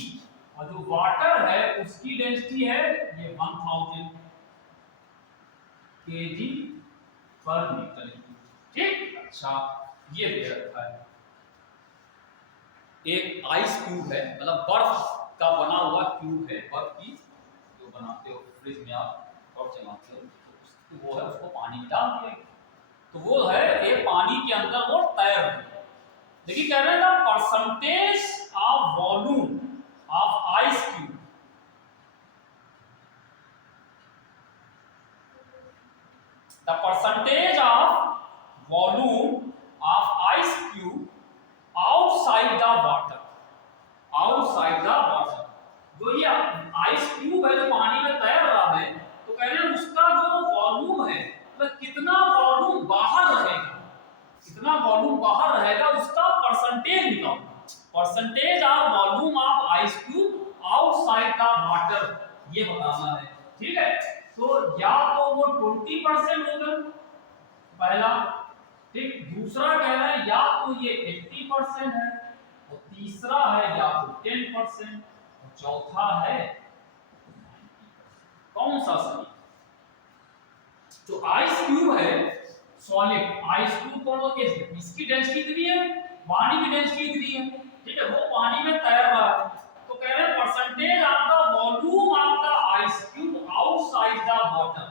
और जो वाटर है उसकी डेंसिटी है ये 1000 केजी पर मीटर, ठीक। अच्छा, ये दे रखा है, एक आइस क्यूब है, मतलब बर्फ का बना हुआ क्यूब है, बर्फ की जो बनाते हो फ्रिज में आप बर्फ जमाते हो, तो वो है, उसको पानी में डाल दिया, तो वो है ये पानी के अंदर वो तैर रही है। देखिए कह रहे हैं percentage of volume of ice cube the percentage of volume of ice cube outside the water, outside the water. जो ये आइस क्यूब है जो पानी में तैर रहा है, तो कह रहे हैं उसका जो वॉल्यूम है, मतलब कितना वॉल्यूम बाहर रहेगा, कितना वॉल्यूम बाहर रहेगा उसका परसेंटेज निकालो। Percentage of volume of ice cube outside the water, ये बताना है। ठीक है, तो या तो वो 20% होगा पहला, ठीक, दूसरा कह रहे हैं या तो ये 80% है, और तीसरा है या तो 10%, और चौथा है कौन सा सही? जो आइस क्यूब है सॉलिड आइस क्यूब को इसकी डेंसिटी कितनी है, पानी की डेंसिटी कितनी है, ठीक है, वो पानी में तैर रहा है, तो कह रहे हैं percentage of the volume of the ice cube outside the water,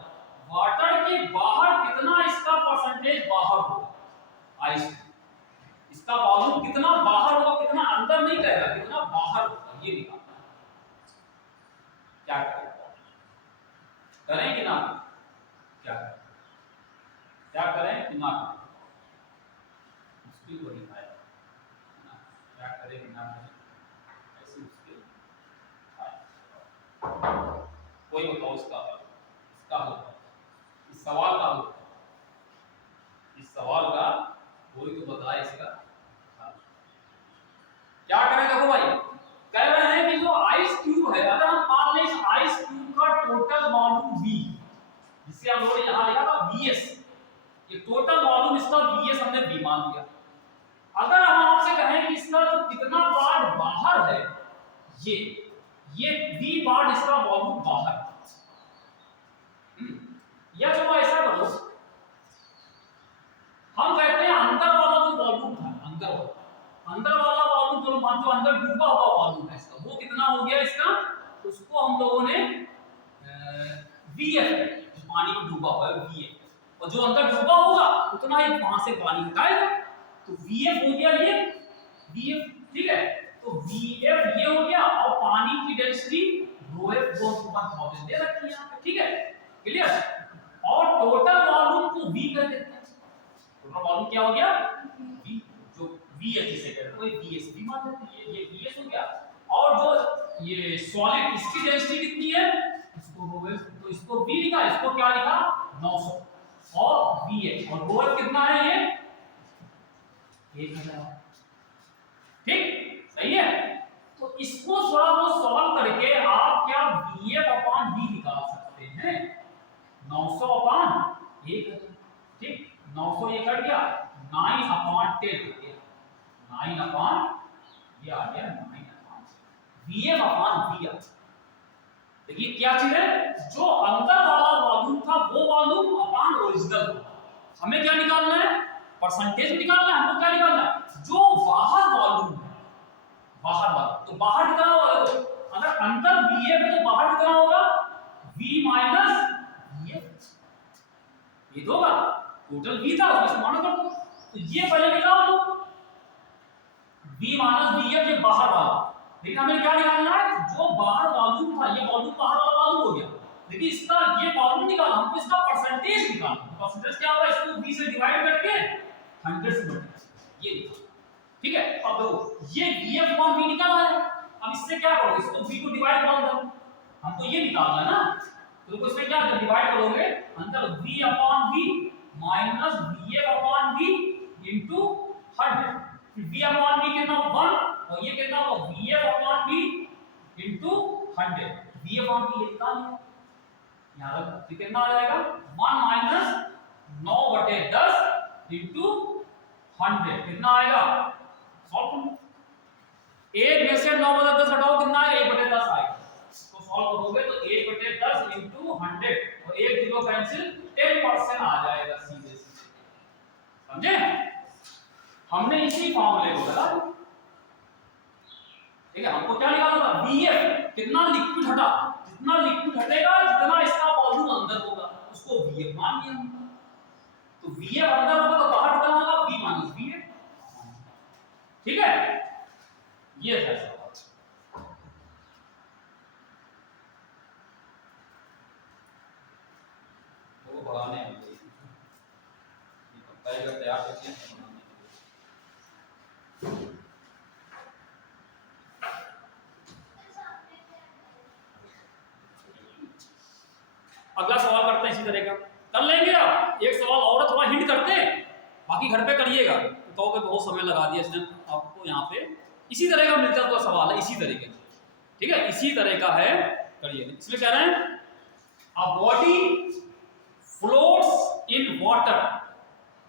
water के बाहर कितना इसका परसेंटेज बाहर होगा, आइस इसका वॉल्यूम कितना बाहर होगा, कितना अंदर नहीं रहेगा, कितना बाहर होगा, ये निकालना है। क्या करें, करें कि ना, क्या करें, क्या करें कि ना करें, मुश्किल को दिखाया, क्या करें कि ना करें, ऐसी मुश्किल कोई बताओ इसका हल, इसका हल, इस सवाल का हल, इस सवाल का कोई तो बताए इसका हल। क्या करें, देखो भाई कह रहे हैं कि जो आइस क्यूब है, अगर हम मान लें इस आइस क्यूब का टोटल वॉल्यूम V, जिसे हम लोग यहां लिखा था Vs, ये टोटल वॉल्यूम इसका Vs हमने V मान लिया। अगर हम आपसे कहें कि इसका जो कितना पार्ट बाहर है, ये V पार्ट इसका वॉल्यूम बाहर, या चलो ऐसा करो, हम कहते हैं अंदर वाला जो वॉल्यूम था, अंदर वाला वॉल्यूम जो मान जो अंदर डूबा हुआ वॉल्यूम है इसका, वो कितना हो गया इसका, तो उसको हम लोगों ने Vf, पानी में डूबा हुआ है Vf, और जो अंदर डूबा होगा उतना ही वहां से पानी हटाएगा, तो Vf हो गया ये Vf, ठीक है, तो Vf ये हो गया, और पानी की डेंसिटी ρf 1000 दे रखी है यहां पे, ठीक है, क्लियर, और टोटल वॉल्यूम को V कर देते हैं, टोटल वॉल्यूम क्या हो गया V, जो Vs जिसे कहते हैं Vs भी मान लेते हैं, ये Vs हो गया, और जो ये सॉलिड इसकी डेंसिटी कितनी है, इसको ρf, तो इसको V लिखा, इसको क्या लिखा 900, और Vh, और ρf कितना है ये 1000, ठीक, सही है। तो इसको थोड़ा बहुत सॉल्व करके आप क्या Vf/V निकाल सकते हैं, 900/1000, ठीक, 900 ये कट गया, 9/10 हो गया, 9 ये आ गया 9/Vf/V। देखिए क्या चीज है, जो अंदर वाला वॉल्यूम था वो वॉल्यूम अपॉन ओरिजिनल, हमें क्या निकालना है, परसेंटेज निकालना है, हमको क्या निकालना है, जो बाहर वॉल्यूम है, बाहर वाला, तो बाहर कितना होगा, देखो अगर अंदर Vf है तो बाहर कितना होगा, V माइनस Vf, ये होगा टोटल V था उसमें माइनस कर दो, तो ये पहले निकाल दो V माइनस Vf, ये बाहर वाला, लेकिन हमें क्या निकालना है, जो बाहर वॉल्यूम था, ये वॉल्यूम बाहर वाला वॉल्यूम हो गया, देखिए इसका ये वॉल्यूम निकालना, हमको इसका परसेंटेज निकालना, परसेंटेज क्या होगा, इसको V से डिवाइड करके 100 से मल्टीप्लाई, ये निकालना, ठीक है। अब देखो ये Vf/V निकाला है, अब इससे क्या करोगे, इसको V को डिवाइड कर दो, हमको ये निकालना है ना, तो देखो इसमें क्या डिवाइड करोगे, अंदर V/V माइनस Vf/V इनटू 100, फिर V/V कितना 1, और ये कितना होगा Vf/V इनटू 100, V/V ये निकाल लिया, यहां पर कितना आ जाएगा 1 माइनस 9/10 इनटू 100, कितना आएगा, सॉल्व करो, 1 में से 9/10 हटाओ, कितना है 1/10 आएगा, तो सॉल्व करोगे तो 1/10 इनटू 100, और 1 0 कैंसिल, 10% आ जाएगा सीधे सीधे, समझे, हमने इसी फॉर्मूले को लगा, ठीक है, हमको क्या निकालना था, Vf कितना लिक्विड हटा, जितना लिक्विड हटेगा जितना इसका वॉल्यूम अंदर होगा उसको Vf मान लिया, तो Vf अंदर होगा तो बाहर कितना होगा V माइनस Vf, ठीक है, ये है सवाल, वो बढ़ाने हैं अगर तैयार करते हैं तो बनाने के लिए। अगला सवाल करते हैं इसी तरह का, कर लेंगे आप। एक सवाल और थोड़ा हिंट करते हैं, बाकी घर पे करिएगा। तो कहोगे बहुत समय लगा दिया इसने आपको यहाँ पे। इसी तरह का मिलता जुलता सवाल है, इसी तरीके का, ठीक है, इसी तरह का है, करिए। इसमें कह रहे हैं a body floats in water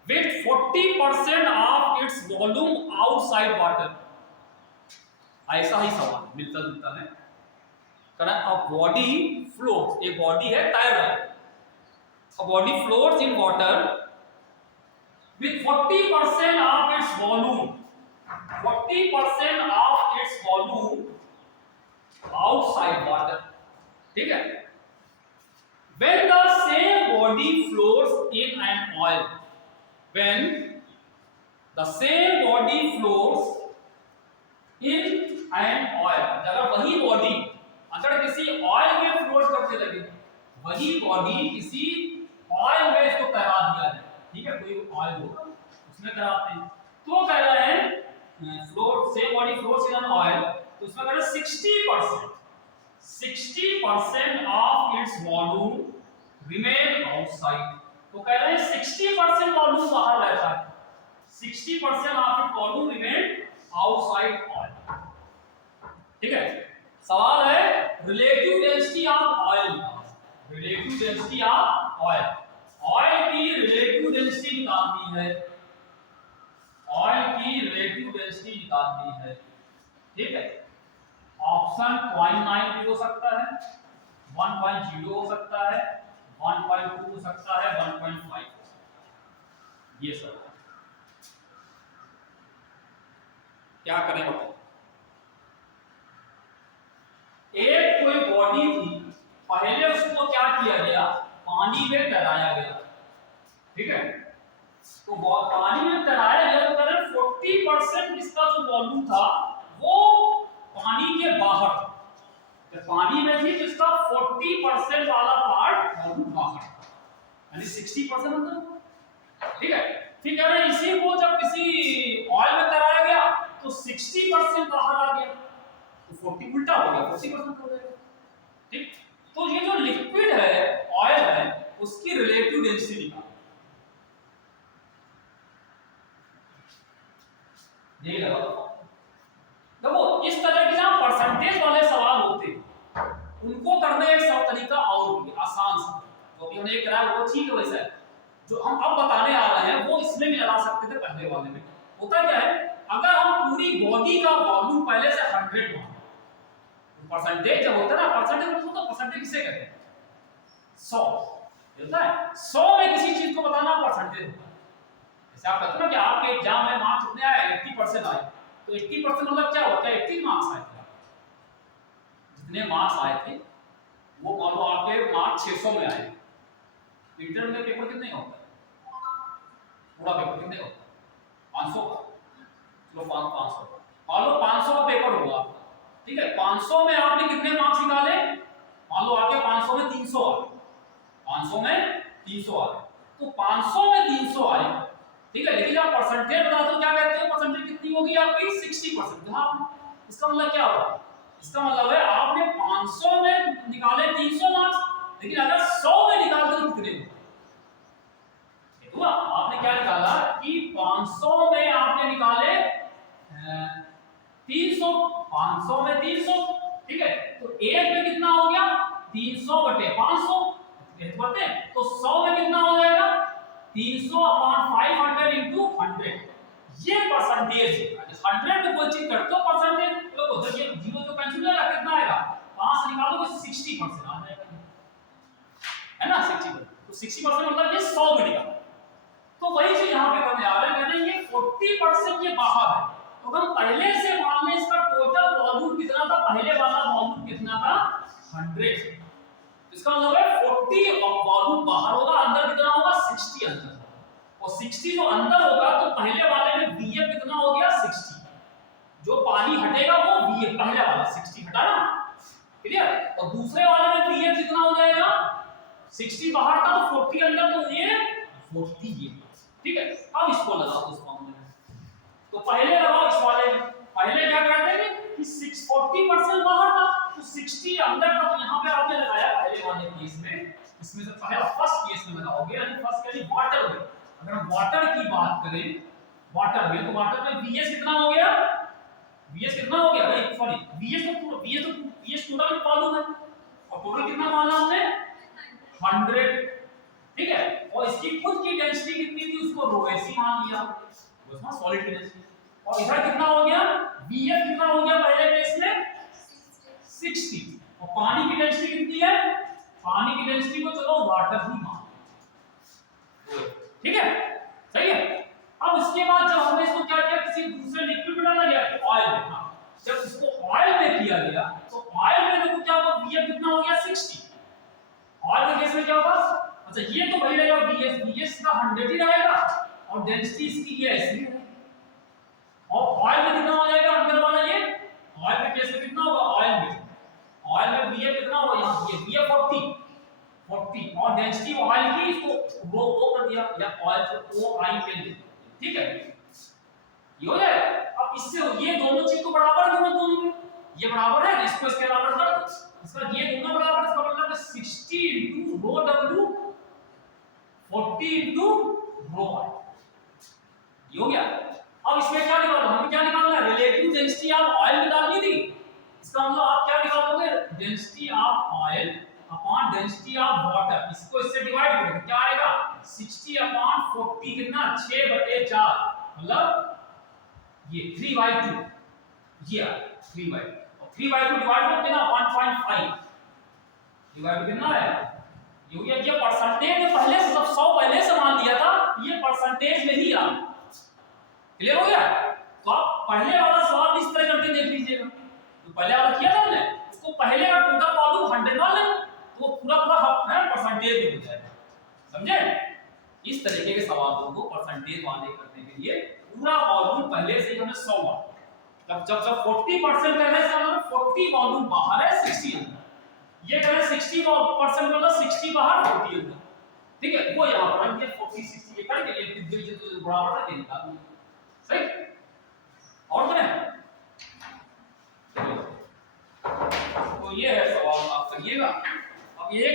with 40% of its volume outside water. ऐसा ही सवाल मिलता जुलता है। अ बॉडी फ्लोट्स, एक बॉडी है टायर है, a body floats in water with 40% of its volume, 40% of its volume outside water, ठीक है। When the same body floats in an oil, when the same body floats in an oil, अगर वही body अगर किसी oil में float करते लगे, वही बॉडी किसी ऑयल में इसको तैरा दिया है, ठीक है, कोई ऑयल होगा उसमें तैराते हैं, तो कह रहे हैं float, same body floats in an oil, तो उसमें कह रहे हैं 60% of its volume remain outside. तो कह रहे हैं 60% वॉल्यूम बाहर रहता है, 60% of its volume remain outside oil, ठीक है। सवाल है relative density of oil, relative density of oil, oil की रिलेटिव डेंसिटी निकालनी है, ऑयल की रिलेटिव डेंसिटी निकालनी है, ठीक है। ऑप्शन 0.9 भी हो सकता है, 1.0 हो सकता है, 1.2 हो सकता है, 1.5 हो सकता है, ये सब क्या करें बताओ। एक कोई बॉडी थी, पहले उसको क्या किया गया, पानी में तैराया गया, ठीक है। तो पानी में तैराया गया तो 40% इसका जो वॉल्यूम था वो पानी के बाहर, जब पानी में थी तो इसका 40% वाला पार्ट वॉल्यूम बाहर, यानी 60% अंदर, ठीक है। ठीक है, इसी को जब किसी ऑयल में तैराया गया तो 60% बाहर आ गया, तो 40 उल्टा हो गया, 40% हो गया, ठीक। तो ये जो लिक्विड है, ऑयल है, उसकी रिलेटिव डेंसिटी निकालो, ये लगाओ। देखो इस तरह के ना परसेंटेज वाले सवाल होते हैं, उनको करने एक सब तरीका और भी आसान सा, जो भी हमने करा वो ठीक है, वैसा है जो हम अब बताने आ रहे हैं वो इसमें भी लगा सकते थे पहले वाले में। होता क्या है, अगर हम पूरी बॉडी का वॉल्यूम पहले से 100 मान, परसेंटेज जब होता है ना, परसेंटेज मतलब परसेंटेज किसे कहते हैं, 100 होता है, 100 में किसी चीज को बताना परसेंटेज होता है। जैसे आप कहते हो ना कि आपके एग्जाम में मार्क्स कितने आए, 80% आए, तो 80% मतलब क्या होता है, 80 मार्क्स आए थे, जितने मार्क्स आए थे वो मान लो आपके मार्क्स 600 में आए, इंटर में पेपर कितने का होता है, पूरा पेपर कितने का होता है, 500 का, चलो 500 मान लो 500 का पेपर हुआ, ठीक है। 500 में आपने कितने मार्क्स निकाले, मान लो आपके 500 में 300 आए, 500 में 300 आए, तो 500 में 300 आए, ठीक है। लेकिन आप परसेंटेज बताते हो क्या कहते हो, परसेंटेज कितनी होगी आपकी, 60%। हाँ, इसका मतलब क्या हुआ, इसका मतलब है आपने 500 में निकाले 300 मार्क्स, लेकिन अगर 100 में निकालते तो कितने होंगे, हुआ आपने क्या निकाला कि 500 में आपने निकाले 300, 500 में 300, ठीक है। तो एक में कितना हो गया, 300 बटे 500 बढ़ते हैं, तो 100 में कितना हो जाएगा, 300 अपॉन 500 इनटू 100, ये परसेंटेज है। 100 में कोई चीज करते हो परसेंटेज, तो देखिए जीरो तो कैंसिल हो जाएगा, कितना आएगा, 5 से निकालोगे 60% आ जाएगा, है ना, 60%। तो 60% मतलब ये 100 में निकाला, तो वही चीज यहां पे करने आ रहे हैं, कहते हैं ये 40% ये बाहर है, तो हम पहले से मान लें इसका टोटल वॉल्यूम कितना था, पहले वाला वॉल्यूम कितना था, 100, इसका मतलब है 40 वॉल्यूम बाहर होगा, अंदर कितना होगा, 60 अंदर, और 60 जो अंदर होगा तो पहले वाले में Vf कितना हो गया, 60, जो पानी हटेगा वो Vf, पहले वाला 60 हटा ना, क्लियर। और दूसरे वाले में Vf कितना हो जाएगा, 60 बाहर था तो 40 अंदर, तो ये 40 ये, ठीक है, अब इसको लगाओ उस फॉर्मूले में। तो पहले लगाओ इस वाले में, पहले क्या कहते हैं कि 640% बाहर था तो 60 अंदर था, तो यहाँ पे आपने लगाया पहले वाले केस में, इसमें से पहला फर्स्ट केस में लगाओगे, यानी फर्स्ट यानी वाटर में। अगर हम वाटर की बात करें, वाटर में, तो वाटर में Vs कितना हो गया, Vs कितना हो गया भाई, सॉरी Vs टोटल मालूम है, और टोटल कितना माना हमने 100, ठीक है, और इसकी खुद की डेंसिटी कितनी थी उसको रो ऐसी मान लिया, वो इसमें सॉलिड की डेंसिटी, और इधर कितना हो गया Vf कितना हो गया पहले केस में 60, और पानी की डेंसिटी कितनी है, पानी की डेंसिटी को चलो वाटर ही मान, ठीक है, सही है। अब इसके बाद जब हमने इसको क्या किया, किसी दूसरे लिक्विड में डाला गया, ऑयल में, हाँ, जब इसको ऑयल में किया गया तो ऑयल में देखो क्या होगा, Vf कितना हो गया 60, ऑयल के केस में क्या होगा, अच्छा ये तो वही रहेगा Vs का 100 ही रहेगा, और डेंसिटी इसकी ये ऐसी है, और ऑयल में कितना हो जाएगा अंदर वाला, ये ऑयल के केस में कितना होगा, ऑयल में Vf कितना होगा, यहाँ ये Vf 40, और डेंसिटी ऑयल की इसको वो कर दिया, या ऑयल को O I पे ले, ठीक है, ये हो जाएगा। अब इससे ये दोनों चीज तो बराबर है, दोनों में ये बराबर है, इसको इसके बराबर कर दो, इसका ये दोनों बराबर है, इसका मतलब है 60 * रो W 40 * रो I, ये हो गया। अब इसमें क्या निकालना, हमें क्या निकालना है, रिलेटिव डेंसिटी ऑफ ऑयल निकालनी थी, इसका मतलब आप क्या निकालोगे, density of oil upon density of water, इसको इससे डिवाइड करोगे, क्या आएगा 60/40 कितना 6/4, मतलब ये 3/2, ये 3/2, और 3/2 डिवाइड करो कितना 1.5, डिवाइड कितना है, ये हो गया, ये परसेंटेज में पहले से सब 100 पहले से मान लिया था, ये परसेंटेज में ही आ, क्लियर हो गया। तो आप पहले वाला सवाल इस तरह करके देख लीजिएगा, तो पहले वाला किया था हमने, उसको पहले का टोटल वॉल्यूम 100 मान लेंगे, तो पूरा है परसेंटेज में हो जाएगा, समझे। इस तरीके के सवालों को परसेंटेज वाले करने के लिए पूरा वॉल्यूम पहले से ही हमें 100 मान, जब 40% कर रहे हैं मतलब 40 वॉल्यूम बाहर है 60 अंदर, ये कह रहे हैं 60% मतलब 60 बाहर 40 अंदर, ठीक है, वो यहां पर ये 40 60 ये करके ये डिवीजन बराबर है निकाल, सही, और करें, तो ये है सवाल, आप करिएगा। अब ये